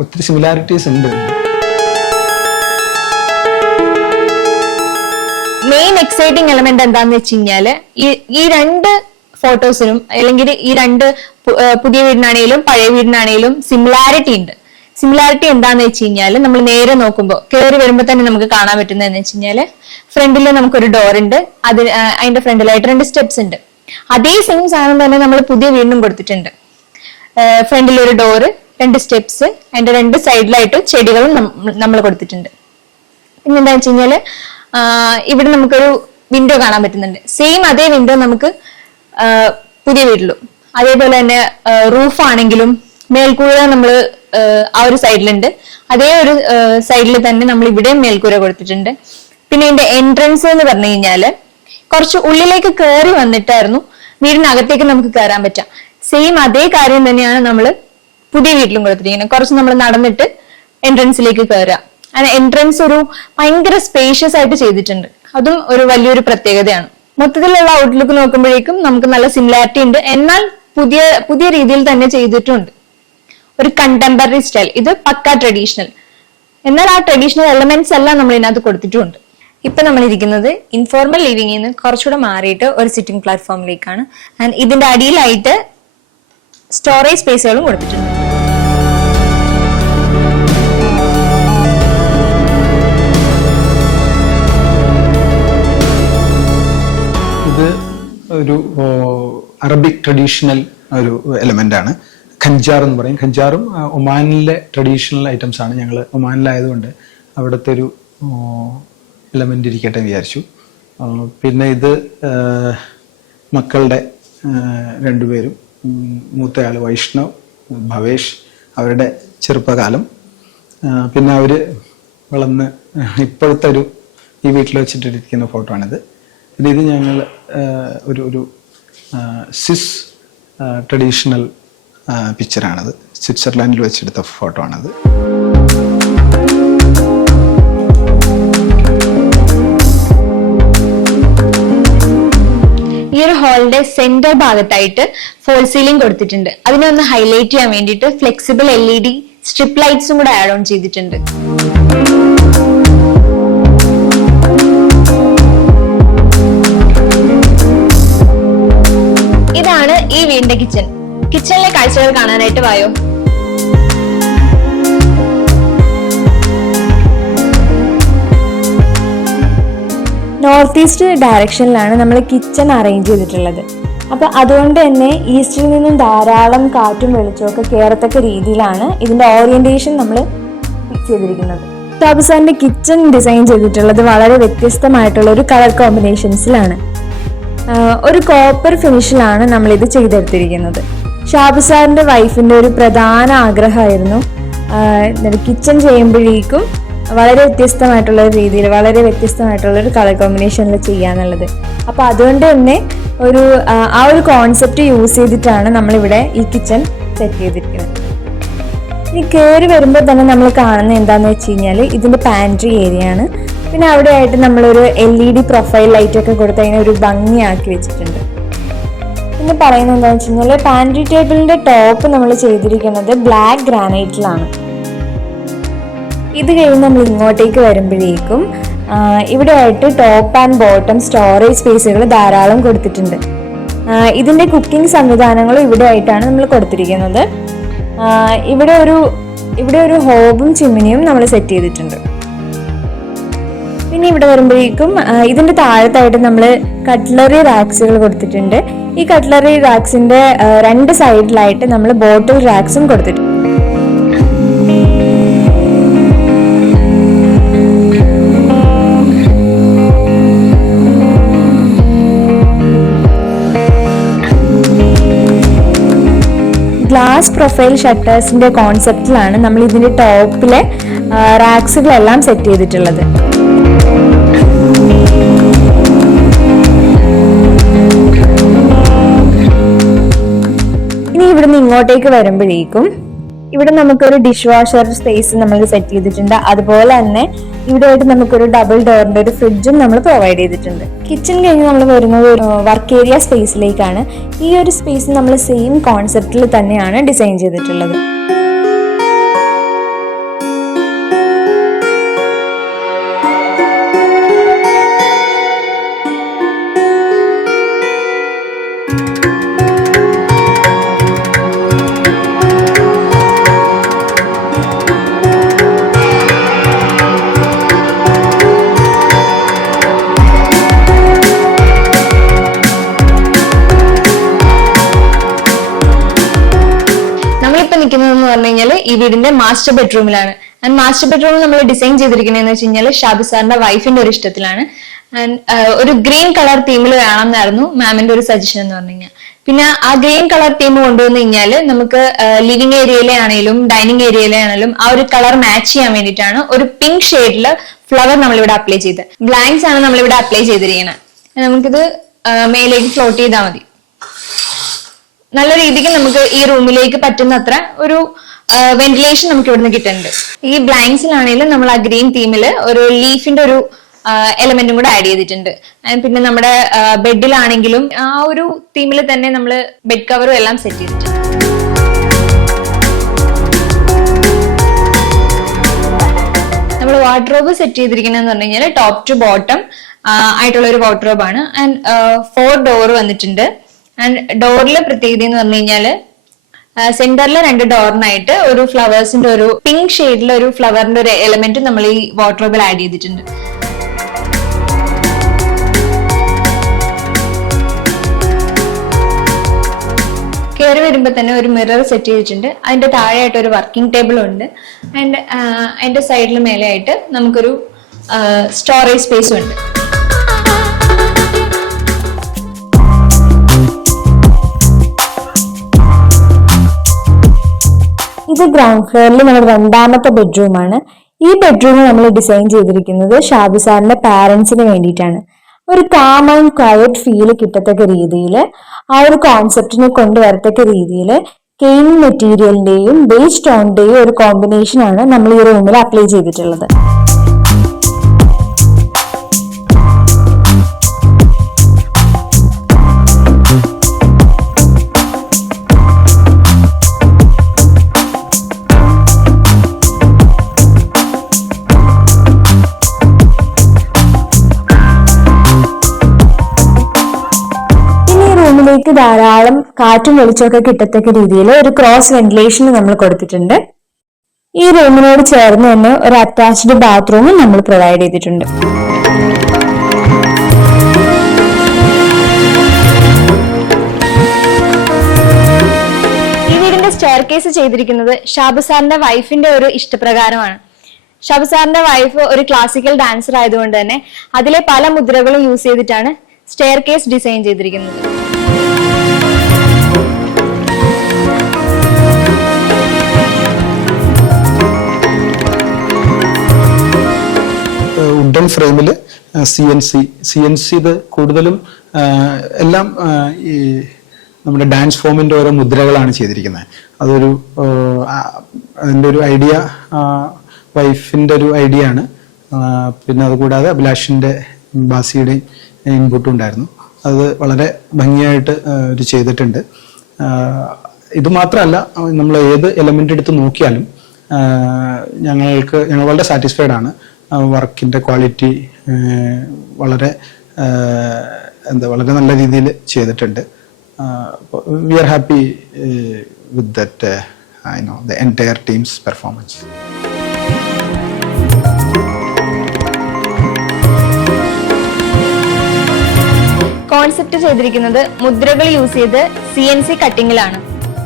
ഒത്തിരി സിമിലാരിറ്റീസ് ഉണ്ട്. മെയിൻ എക്സൈറ്റിംഗ് എലമെന്റ് എന്താന്ന് വെച്ച് കഴിഞ്ഞാല് ഈ 2 ഫോട്ടോസിനും അല്ലെങ്കിൽ ഈ 2 പുതിയ വീടിനാണെങ്കിലും പഴയ വീടിനാണെങ്കിലും സിമിലാരിറ്റി ഉണ്ട്. സിമിലാരിറ്റി എന്താന്ന് വെച്ച് കഴിഞ്ഞാല് നമ്മൾ നേരെ നോക്കുമ്പോൾ കയറി വരുമ്പോൾ തന്നെ നമുക്ക് കാണാൻ പറ്റുന്നതെന്ന് വെച്ച് കഴിഞ്ഞാല് ഫ്രണ്ടിൽ നമുക്കൊരു ഡോർ ഉണ്ട്, അതിന്റെ ഫ്രണ്ടിലായിട്ട് 2 സ്റ്റെപ്സ് ഉണ്ട്. അതേ സെയിം സാധനം തന്നെ നമ്മൾ പുതിയ വീടിനും കൊടുത്തിട്ടുണ്ട്. ഫ്രണ്ടിൽ ഒരു ഡോറ്, 2 സ്റ്റെപ്സ്, അതിന്റെ 2 സൈഡിലായിട്ട് ചെടികളും നമ്മൾ കൊടുത്തിട്ടുണ്ട്. പിന്നെ എന്താ വെച്ച് കഴിഞ്ഞാല് ഇവിടെ നമുക്കൊരു വിൻഡോ കാണാൻ പറ്റുന്നുണ്ട്. സെയിം അതേ വിൻഡോ നമുക്ക് പുതിയ വീട്ടിലും. അതേപോലെ തന്നെ റൂഫ് ആണെങ്കിലും മേൽക്കൂര നമ്മൾ ആ ഒരു സൈഡിലുണ്ട്, അതേ ഒരു സൈഡിൽ തന്നെ നമ്മൾ ഇവിടെയും മേൽക്കൂര കൊടുത്തിട്ടുണ്ട്. പിന്നെ ഇതിന്റെ എൻട്രൻസ് എന്ന് പറഞ്ഞു കഴിഞ്ഞാല് കുറച്ച് ഉള്ളിലേക്ക് കയറി വന്നിട്ടായിരുന്നു വീടിനകത്തേക്ക് നമുക്ക് കയറാൻ പറ്റാം. സെയിം അതേ കാര്യം തന്നെയാണ് നമ്മൾ പുതിയ വീട്ടിലും കൊടുത്തിരിക്കുന്നത്. കുറച്ച് നമ്മൾ നടന്നിട്ട് എൻട്രൻസിലേക്ക് കയറുക. അങ്ങനെ എൻട്രൻസ് ഒരു ഭയങ്കര സ്പേഷ്യസ് ആയിട്ട് ചെയ്തിട്ടുണ്ട്. അതും ഒരു വലിയൊരു പ്രത്യേകതയാണ്. മൊത്തത്തിലുള്ള ഔട്ട്ലുക്ക് നോക്കുമ്പോഴേക്കും നമുക്ക് നല്ല സിമിലാരിറ്റി ഉണ്ട്, എന്നാൽ പുതിയ രീതിയിൽ തന്നെ ചെയ്തിട്ടുണ്ട്. ഒരു കണ്ടംപററി സ്റ്റൈൽ. ഇത് പക്ക ട്രഡീഷണൽ, എന്നാൽ ആ ട്രഡീഷണൽ എലമെന്റ്സ് എല്ലാം നമ്മൾ ഇതിനകത്ത് കൊടുത്തിട്ടുണ്ട്. ഇപ്പൊ നമ്മൾ ഇരിക്കുന്നത് ഇൻഫോർമൽ ലിവിംഗിൽ നിന്ന് കുറച്ചുകൂടെ മാറിയിട്ട് ഒരു സിറ്റിംഗ് പ്ലാറ്റ്ഫോമിലേക്കാണ്. ആൻഡ് ഇതിന്റെ അടിയിലായിട്ട് സ്റ്റോറേജ് സ്പേസുകളും കൊടുത്തിട്ടുണ്ട്. ഇത് ഒരു അറബിക് ട്രഡീഷണൽ ഒരു എലമെന്റ് ആണ്. ഖഞ്ചാർ എന്ന് പറയും. ഖഞ്ചാറും ഒമാനിലെ ട്രഡീഷണൽ ഐറ്റംസ് ആണ്. ഞങ്ങൾ ഒമാനിലായതുകൊണ്ട് അവിടുത്തെ ഒരു എലമെന്റ് ഇരിക്കട്ടെ വിചാരിച്ചു. പിന്നെ ഇത് മക്കളുടെ 2 പേരും, മൂത്തയാൾ വൈഷ്ണവ്, ഭവേഷ്, അവരുടെ ചെറുപ്പകാലം. പിന്നെ അവര് വളർന്ന് ഇപ്പോഴത്തെ ഈ വീട്ടിൽ വെച്ചിട്ടിരിക്കുന്ന ഫോട്ടോ ആണിത്. പിന്നെ ഇത് ഞങ്ങൾ ഒരു സ്വിസ് ട്രഡീഷണൽ പിക്ചറാണത്. സ്വിറ്റ്സർലാൻഡിൽ വെച്ചെടുത്ത ഫോട്ടോ ആണത്. ഈ ഒരു ഹാളിന്റെ സെന്റർ ഭാഗത്തായിട്ട് ഫോൾ സീലിംഗ് കൊടുത്തിട്ടുണ്ട്. അതിനെ ഒന്ന് ഹൈലൈറ്റ് ചെയ്യാൻ വേണ്ടിയിട്ട് ഫ്ലെക്സിബിൾ LED സ്ട്രിപ്പ് ലൈറ്റ്സും കൂടെ ആഡ് ഓൺ ചെയ്തിട്ടുണ്ട്. ഇതാണ് ഈ വീടിന്റെ കിച്ചൺ. കിച്ചണിലെ കാഴ്ചകൾ കാണാനായിട്ട് വായോ. നോർത്ത് ഈസ്റ്റ് ഡയറക്ഷനിലാണ് നമ്മൾ കിച്ചൺ അറേഞ്ച് ചെയ്തിട്ടുള്ളത്. അപ്പൊ അതുകൊണ്ട് തന്നെ ഈസ്റ്റിൽ നിന്നും ധാരാളം കാറ്റും വെളിച്ചമൊക്കെ കയറത്തക്ക രീതിയിലാണ് ഇതിന്റെ ഓറിയന്റേഷൻ നമ്മൾ ഫിക്സ് ചെയ്തിരിക്കുന്നത്. ഷാബു സാറിന്റെ കിച്ചൺ ഡിസൈൻ ചെയ്തിട്ടുള്ളത് വളരെ വ്യത്യസ്തമായിട്ടുള്ള ഒരു കളർ കോമ്പിനേഷൻസിലാണ്. ഒരു കോപ്പർ ഫിനിഷിലാണ് നമ്മൾ ഇത് ചെയ്തെടുത്തിരിക്കുന്നത്. ഷാബു സാറിന്റെ വൈഫിന്റെ ഒരു പ്രധാന ആഗ്രഹമായിരുന്നു കിച്ചൺ ചെയ്യുമ്പോഴേക്കും വളരെ വ്യത്യസ്തമായിട്ടുള്ള രീതിയിൽ, വളരെ വ്യത്യസ്തമായിട്ടുള്ള ഒരു കളർ കോമ്പിനേഷനിൽ ചെയ്യാന്നുള്ളത്. അപ്പൊ അതുകൊണ്ട് തന്നെ ആ ഒരു കോൺസെപ്റ്റ് യൂസ് ചെയ്തിട്ടാണ് നമ്മളിവിടെ ഈ കിച്ചൺ സെറ്റ് ചെയ്തിരിക്കുന്നത്. ഇനി കയറി വരുമ്പോൾ തന്നെ നമ്മൾ കാണുന്നത് എന്താന്ന് വെച്ച് കഴിഞ്ഞാൽ ഇതിന്റെ പാൻട്രി ഏരിയ ആണ്. പിന്നെ അവിടെ ആയിട്ട് നമ്മളൊരു LED പ്രൊഫൈൽ ലൈറ്റ് ഒക്കെ കൊടുത്ത് അതിനെ ഒരു ഭംഗിയാക്കി വെച്ചിട്ടുണ്ട്. പിന്നെ പറയുന്നത് എന്താണെന്ന് വെച്ച് കഴിഞ്ഞാൽ പാൻട്രി ടേബിളിന്റെ ടോപ്പ് നമ്മൾ ചെയ്തിരിക്കുന്നത് ബ്ലാക്ക് ഗ്രാനൈറ്റിലാണ്. ഇത് കഴിഞ്ഞ് നമ്മൾ ഇങ്ങോട്ടേക്ക് വരുമ്പോഴേക്കും ഇവിടെ ആയിട്ട് ടോപ്പ് ആൻഡ് ബോട്ടം സ്റ്റോറേജ് സ്പേസുകൾ ധാരാളം കൊടുത്തിട്ടുണ്ട്. ഇതിന്റെ കുക്കിംഗ് സംവിധാനങ്ങളും ഇവിടെ ആയിട്ടാണ് നമ്മൾ കൊടുത്തിരിക്കുന്നത്. ഇവിടെ ഒരു ഹോബും ചിമ്മിനിയും നമ്മൾ സെറ്റ് ചെയ്തിട്ടുണ്ട്. പിന്നെ ഇവിടെ വരുമ്പോഴേക്കും ഇതിന്റെ താഴത്തായിട്ട് നമ്മൾ കട്ട്ലറി റാക്സുകൾ കൊടുത്തിട്ടുണ്ട്. ഈ കട്ട്ലറി റാക്സിന്റെ 2 സൈഡിലായിട്ട് നമ്മൾ ബോട്ടിൽ റാക്സും കൊടുത്തിട്ടുണ്ട്. ഗ്ലാസ് പ്രൊഫൈൽ ഷട്ടേഴ്സിന്റെ കോൺസെപ്റ്റിലാണ് നമ്മൾ ഇതിന്റെ ടോപ്പിലെ റാക്സുകളെല്ലാം സെറ്റ് ചെയ്തിട്ടുള്ളത്. ഇനി ഇവിടുന്ന് ഇങ്ങോട്ടേക്ക് വരുമ്പോഴേക്കും ഇവിടെ നമുക്കൊരു ഡിഷ് വാഷർ സ്പേസ് നമ്മൾ സെറ്റ് ചെയ്തിട്ടുണ്ട്. അതുപോലെ തന്നെ ഇവിടെ ആയിട്ട് നമുക്കൊരു ഡബിൾ ഡോറിന്റെ ഒരു ഫ്രിഡ്ജും നമ്മൾ പ്രൊവൈഡ് ചെയ്തിട്ടുണ്ട്. കിച്ചൺ കഴിഞ്ഞ് നമ്മൾ വരുന്നത് ഒരു വർക്ക് ഏരിയ സ്പേസിലേക്കാണ്. ഈ ഒരു സ്പേസ് നമ്മൾ സെയിം കോൺസെപ്റ്റിൽ തന്നെയാണ് ഡിസൈൻ ചെയ്തിട്ടുള്ളത്. നിൽക്കുന്നതെന്ന് പറഞ്ഞു കഴിഞ്ഞാൽ ഈ വീടിന്റെ മാസ്റ്റർ ബെഡ്റൂമിലാണ്. ആൻഡ് മാസ്റ്റർ ബെഡ്റൂം നമ്മൾ ഡിസൈൻ ചെയ്തിരിക്കുന്നതെന്ന് വെച്ച് കഴിഞ്ഞാൽ ഷാബു സാറിന്റെ വൈഫിന്റെ ഒരു ഇഷ്ടത്തിലാണ്. ആൻഡ് ഒരു ഗ്രീൻ കളർ തീമിൽ വേണമെന്നായിരുന്നു മാമിന്റെ ഒരു സജഷൻ എന്ന് പറഞ്ഞു കഴിഞ്ഞാൽ. പിന്നെ ആ ഗ്രീൻ കളർ തീം കൊണ്ടുവന്നു കഴിഞ്ഞാൽ നമുക്ക് ലിവിംഗ് ഏരിയയിലെ ആണെങ്കിലും ഡൈനിങ് ഏരിയയിലെ ആണെങ്കിലും ആ ഒരു കളർ മാച്ച് ചെയ്യാൻ വേണ്ടിയിട്ടാണ് ഒരു പിങ്ക് ഷെയ്ഡില് ഫ്ലവർ നമ്മളിവിടെ അപ്ലൈ ചെയ്ത്, ബ്ലാങ്ക്സ് ആണ് നമ്മളിവിടെ അപ്ലൈ ചെയ്തിരിക്കുന്നത്. നമുക്കിത് മേലേക്ക് ഫ്ലോട്ട് ചെയ്താൽ മതി. നല്ല രീതിക്ക് നമുക്ക് ഈ റൂമിലേക്ക് പറ്റുന്ന അത്ര ഒരു വെന്റിലേഷൻ നമുക്ക് ഇവിടുന്ന് കിട്ടുന്നുണ്ട്. ഈ ബ്ലാങ്ക്സിലാണെങ്കിലും നമ്മൾ ആ ഗ്രീൻ തീമില് ഒരു ലീഫിന്റെ ഒരു എലമെന്റും കൂടെ ആഡ് ചെയ്തിട്ടുണ്ട്. പിന്നെ നമ്മുടെ ബെഡിലാണെങ്കിലും ആ ഒരു തീമിൽ തന്നെ നമ്മൾ ബെഡ് കവറും എല്ലാം സെറ്റ് ചെയ്തിട്ടുണ്ട്. നമ്മൾ വാർഡ്രോബ് സെറ്റ് ചെയ്തിരിക്കുന്നതെന്ന് പറഞ്ഞു കഴിഞ്ഞാൽ ടോപ്പ് ടു ബോട്ടം ആയിട്ടുള്ള ഒരു വാർഡ്രോബ് ആണ്. ആൻഡ് 4 ഡോർ വന്നിട്ടുണ്ട്. ആൻഡ് ഡോറിലെ പ്രത്യേകത എന്ന് പറഞ്ഞു കഴിഞ്ഞാല് സെന്ററിലെ 2 ഡോറിനായിട്ട് ഒരു ഫ്ലവേഴ്സിന്റെ ഒരു പിങ്ക് ഷെയ്ഡിലെ ഒരു ഫ്ലവറിന്റെ ഒരു എലമെന്റ് നമ്മൾ ഈ വാർഡ്രോബിൽ ആഡ് ചെയ്തിട്ടുണ്ട്. കയറി വരുമ്പോൾ തന്നെ ഒരു മിറർ സെറ്റ് ചെയ്തിട്ടുണ്ട്. അതിന്റെ താഴെയായിട്ട് ഒരു വർക്കിംഗ് ടേബിളും ഉണ്ട്. ആൻഡ് അതിന്റെ സൈഡിൽ മേലെയായിട്ട് നമുക്കൊരു സ്റ്റോറേജ് സ്പേസും ഉണ്ട്. ഇത് ഗ്രൗണ്ട് ഫ്ലോറിൽ നമ്മുടെ 2ാമത്തെ ബെഡ്റൂമാണ്. ഈ ബെഡ്റൂം നമ്മൾ ഡിസൈൻ ചെയ്തിരിക്കുന്നത് ഷാബു സാറിന്റെ പാരന്റ്സിന് വേണ്ടിയിട്ടാണ്. ഒരു കാം ആൻഡ് ക്വയറ്റ് ഫീൽ കിട്ടത്തക്ക രീതിയിൽ ആ ഒരു കോൺസെപ്റ്റിനെ കൊണ്ടുവരത്തക്ക രീതിയിൽ കെയിൻ മെറ്റീരിയലിന്റെയും ബേസ് സ്റ്റോണിന്റെയും ഒരു കോമ്പിനേഷൻ ആണ് നമ്മൾ ഈ റൂമിൽ അപ്ലൈ ചെയ്തിട്ടുള്ളത്. ിലേക്ക് ധാരാളം കാറ്റും വെളിച്ചമൊക്കെ കിട്ടത്തക്ക രീതിയിൽ ഒരു ക്രോസ് വെന്റിലേഷൻ നമ്മൾ കൊടുത്തിട്ടുണ്ട്. ഈ റൂമിനോട് ചേർന്ന് തന്നെ ഒരു അറ്റാച്ച്ഡ് ബാത്റൂമും നമ്മൾ പ്രൊവൈഡ് ചെയ്തിട്ടുണ്ട്. ഈ വീടിന്റെ സ്റ്റെയർ കേസ് ചെയ്തിരിക്കുന്നത് ഷാബു സാറിന്റെ വൈഫിന്റെ ഒരു ഇഷ്ടപ്രകാരമാണ്. ഷാബു സാറിന്റെ വൈഫ് ഒരു ക്ലാസിക്കൽ ഡാൻസർ ആയതുകൊണ്ട് തന്നെ അതിലെ പല മുദ്രകളും യൂസ് ചെയ്തിട്ടാണ് സ്റ്റെയർ കേസ് ഡിസൈൻ ചെയ്തിരിക്കുന്നത്. വുഡൻ ഫ്രെയിമിൽ CNC ഇത് കൂടുതലും എല്ലാം ഈ നമ്മുടെ ഡാൻസ് ഫോമിന്റെ ഓരോ മുദ്രകളാണ് ചെയ്തിരിക്കുന്നത്. അതൊരു അതിൻ്റെ ഒരു ഐഡിയ വൈഫിന്റെ ഒരു ഐഡിയ ആണ്. പിന്നെ അതുകൂടാതെ അഭിലാഷിന്റെ ബാസിയുടെയും ഇൻപുട്ടും ഉണ്ടായിരുന്നു. അത് വളരെ ഭംഗിയായിട്ട് ഒരു ചെയ്തിട്ടുണ്ട്. ഇത് മാത്രമല്ല, നമ്മൾ ഏത് എലമെന്റ് എടുത്ത് നോക്കിയാലും ഞങ്ങൾ വളരെ സാറ്റിസ്ഫൈഡ് ആണ്. വർക്കിന്റെ ക്വാളിറ്റി വളരെ വളരെ നല്ല രീതിയിൽ ചെയ്തിട്ടുണ്ട്. We are happy with that the entire team's performance. Concept ചെയ്തിരിക്കുന്നത് മുദ്രകൾ യൂസ് ചെയ്ത് CNC കട്ടിങ്ങിലാണ്.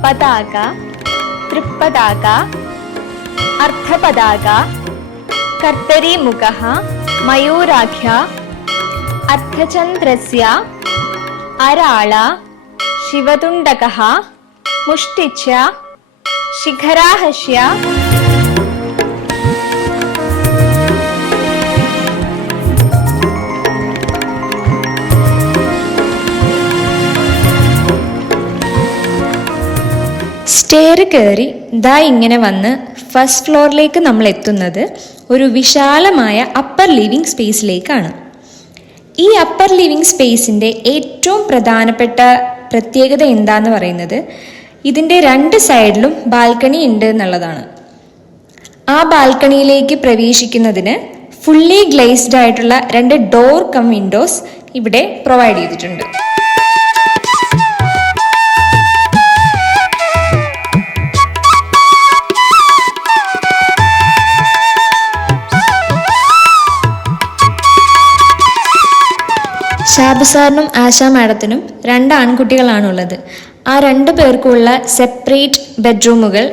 പതാക, തൃപ്പതാക, അർത്ഥപതാക, കർത്തരി മുഖഃ, മയൂരാഖ്യ, അർത്ഥചന്ദ്രസ്യ, അരാള, ശിവതുണ്ടകഃ, മുഷ്ടിച്ച ശിഖരാഹസ്യ സ്റ്റെയർ കയറി ദാ ഇങ്ങനെ വന്ന് ഫസ്റ്റ് ഫ്ലോറിലേക്ക് നമ്മൾ എത്തുന്നത് ഒരു വിശാലമായ അപ്പർ ലിവിംഗ് സ്പേസിലേക്കാണ്. ഈ അപ്പർ ലിവിംഗ് സ്പേസിൻ്റെ ഏറ്റവും പ്രധാനപ്പെട്ട പ്രത്യേകത എന്താന്ന് പറയുന്നത് ഇതിൻ്റെ 2 സൈഡിലും ബാൽക്കണി ഉണ്ട് എന്നുള്ളതാണ്. ആ ബാൽക്കണിയിലേക്ക് പ്രവേശിക്കുന്നതിന് ഫുള്ളി ഗ്ലേസ്ഡ് ആയിട്ടുള്ള 2 ഡോർ കം വിൻഡോസ് ഇവിടെ പ്രൊവൈഡ് ചെയ്തിട്ടുണ്ട്. ഷാബു സാറിനും ആശാ മാഡത്തിനും 2 ആൺകുട്ടികളാണുള്ളത്. ആ 2 പേർക്കുള്ള സെപ്പറേറ്റ് ബെഡ്റൂമുകൾ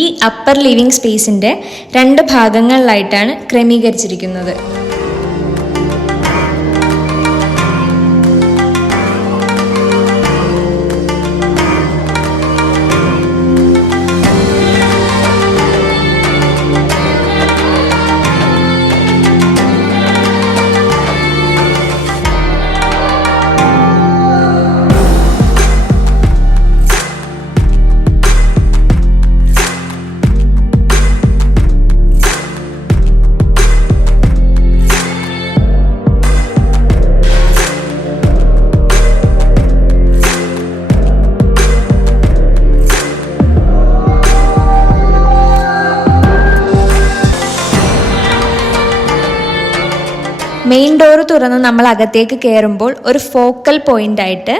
ഈ അപ്പർ ലിവിംഗ് സ്പേസിൻ്റെ 2 ഭാഗങ്ങളിലായിട്ടാണ് ക്രമീകരിച്ചിരിക്കുന്നത്. മെയിൻ ഡോറ് തുറന്ന് നമ്മൾ അകത്തേക്ക് കയറുമ്പോൾ ഒരു ഫോക്കൽ പോയിന്റ് ആയിട്ട്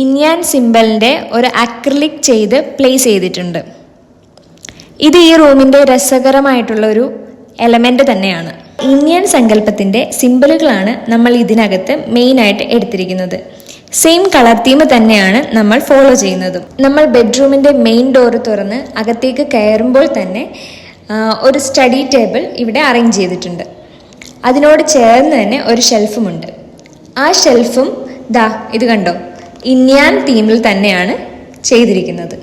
ഇന്ത്യൻ സിംബലിൻ്റെ ഒരു അക്രിലിക് ചെയ്ത് പ്ലേസ് ചെയ്തിട്ടുണ്ട്. ഇത് ഈ റൂമിൻ്റെ രസകരമായിട്ടുള്ള ഒരു എലമെൻ്റ് തന്നെയാണ്. ഇന്ത്യൻ സങ്കല്പത്തിൻ്റെ സിംബലുകളാണ് നമ്മൾ ഇതിനകത്ത് മെയിനായിട്ട് എടുത്തിരിക്കുന്നത്. സെയിം കളർ തീം തന്നെയാണ് നമ്മൾ ഫോളോ ചെയ്യുന്നതും. നമ്മൾ ബെഡ്റൂമിൻ്റെ മെയിൻ ഡോറ് തുറന്ന് അകത്തേക്ക് കയറുമ്പോൾ തന്നെ ഒരു സ്റ്റഡി ടേബിൾ ഇവിടെ അറേഞ്ച് ചെയ്തിട്ടുണ്ട്. അതിനോട് ചേർന്ന് തന്നെ ഒരു ഷെൽഫുമുണ്ട്. ആ ഷെൽഫും ദാ ഇത് കണ്ടോ, ഇന്ത്യൻ തീമിൽ തന്നെയാണ് ചെയ്തിരിക്കുന്നത്.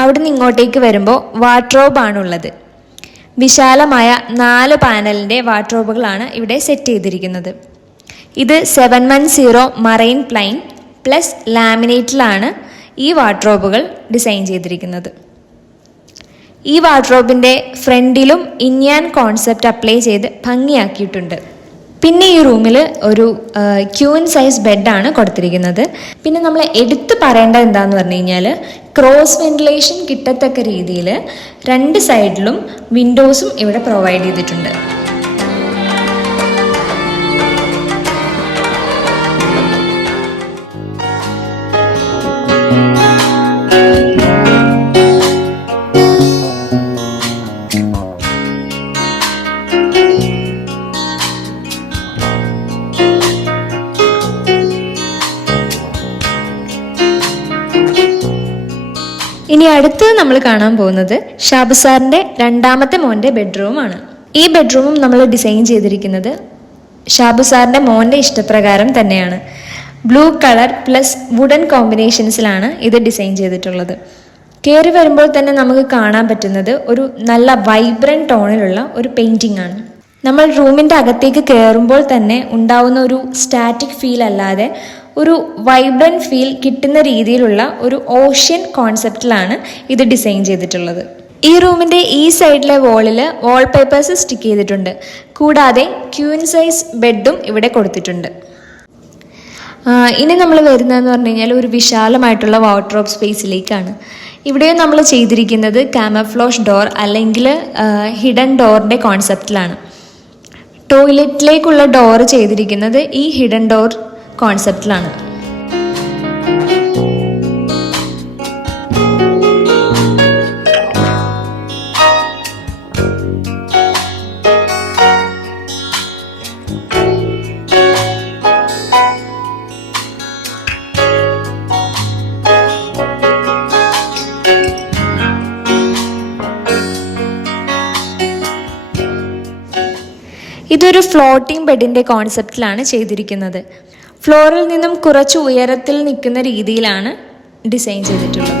അവിടുന്ന് ഇങ്ങോട്ടേക്ക് വരുമ്പോൾ വാർഡ്രോബാണുള്ളത്. വിശാലമായ 4 പാനലിൻ്റെ വാർഡ്രോബുകളാണ് ഇവിടെ സെറ്റ് ചെയ്തിരിക്കുന്നത്. ഇത് 710 മറൈൻ പ്ലൈൻ പ്ലസ് ലാമിനേറ്റിലാണ് ഈ വാർഡ്രോബുകൾ ഡിസൈൻ ചെയ്തിരിക്കുന്നത്. ഈ വാർഡ്രോബിൻ്റെ ഫ്രണ്ടിലും ഇന്ത്യൻ കോൺസെപ്റ്റ് അപ്ലൈ ചെയ്ത് ഭംഗിയാക്കിയിട്ടുണ്ട്. പിന്നെ ഈ റൂമിൽ ഒരു ക്യൂൻ സൈസ് ബെഡാണ് കൊടുത്തിരിക്കുന്നത്. പിന്നെ നമ്മൾ എടുത്തു പറയേണ്ടത് എന്താണെന്ന് പറഞ്ഞു കഴിഞ്ഞാൽ ക്രോസ് വെന്റിലേഷൻ കിട്ടത്തക്ക രീതിയിൽ 2 സൈഡിലും വിൻഡോസും ഇവിടെ പ്രൊവൈഡ് ചെയ്തിട്ടുണ്ട്. ഇനി അടുത്ത് നമ്മൾ കാണാൻ പോകുന്നത് ഷാബു സാറിൻ്റെ 2ാമത്തെ മോൻ്റെ ബെഡ്റൂമാണ്. ഈ ബെഡ്റൂമും നമ്മൾ ഡിസൈൻ ചെയ്തിരിക്കുന്നത് ഷാബു സാറിൻ്റെ മോൻ്റെ ഇഷ്ടപ്രകാരം തന്നെയാണ്. ബ്ലൂ കളർ പ്ലസ് വുഡൻ കോമ്പിനേഷൻസിലാണ് ഇത് ഡിസൈൻ ചെയ്തിട്ടുള്ളത്. കയറി വരുമ്പോൾ തന്നെ നമുക്ക് കാണാൻ പറ്റുന്നത് ഒരു നല്ല വൈബ്രൻറ്റ് ടോണിലുള്ള ഒരു പെയിൻറ്റിംഗ് ആണ്. നമ്മൾ റൂമിൻ്റെ അകത്തേക്ക് കയറുമ്പോൾ തന്നെ ഉണ്ടാവുന്ന ഒരു സ്റ്റാറ്റിക് ഫീൽ അല്ലാതെ ഒരു വൈബ്രൻറ്റ് ഫീൽ കിട്ടുന്ന രീതിയിലുള്ള ഒരു ഓഷ്യൻ കോൺസെപ്റ്റിലാണ് ഇത് ഡിസൈൻ ചെയ്തിട്ടുള്ളത്. ഈ റൂമിൻ്റെ ഈ സൈഡിലെ വാളിൽ വാൾപേപ്പേഴ്സ് സ്റ്റിക്ക് ചെയ്തിട്ടുണ്ട്. കൂടാതെ ക്യൂൻ സൈസ് ബെഡും ഇവിടെ കൊടുത്തിട്ടുണ്ട്. ഇനി നമ്മൾ വരുന്നതെന്ന് പറഞ്ഞു കഴിഞ്ഞാൽ ഒരു വിശാലമായിട്ടുള്ള വാർഡ്രോബ് സ്പേസിലേക്കാണ്. ഇവിടെയും നമ്മൾ ചെയ്തിരിക്കുന്നത് കാമഫ്ലോഷ് ഡോർ അല്ലെങ്കിൽ ഹിഡൻ ഡോറിൻ്റെ കോൺസെപ്റ്റിലാണ്. ടോയ്ലറ്റിലേക്കുള്ള ഡോർ ചെയ്തിരിക്കുന്നത് ഈ ഹിഡൻ ഡോർ കോൺസെപ്റ്റിലാണ്. ഇതൊരു ഫ്ലോട്ടിംഗ് ബെഡിൻ്റെ കോൺസെപ്റ്റിലാണ് ചെയ്തിരിക്കുന്നത്. ഫ്ലോറിൽ നിന്നും കുറച്ച് ഉയരത്തിൽ നിൽക്കുന്ന രീതിയിലാണ് ഡിസൈൻ ചെയ്തിട്ടുള്ളത്.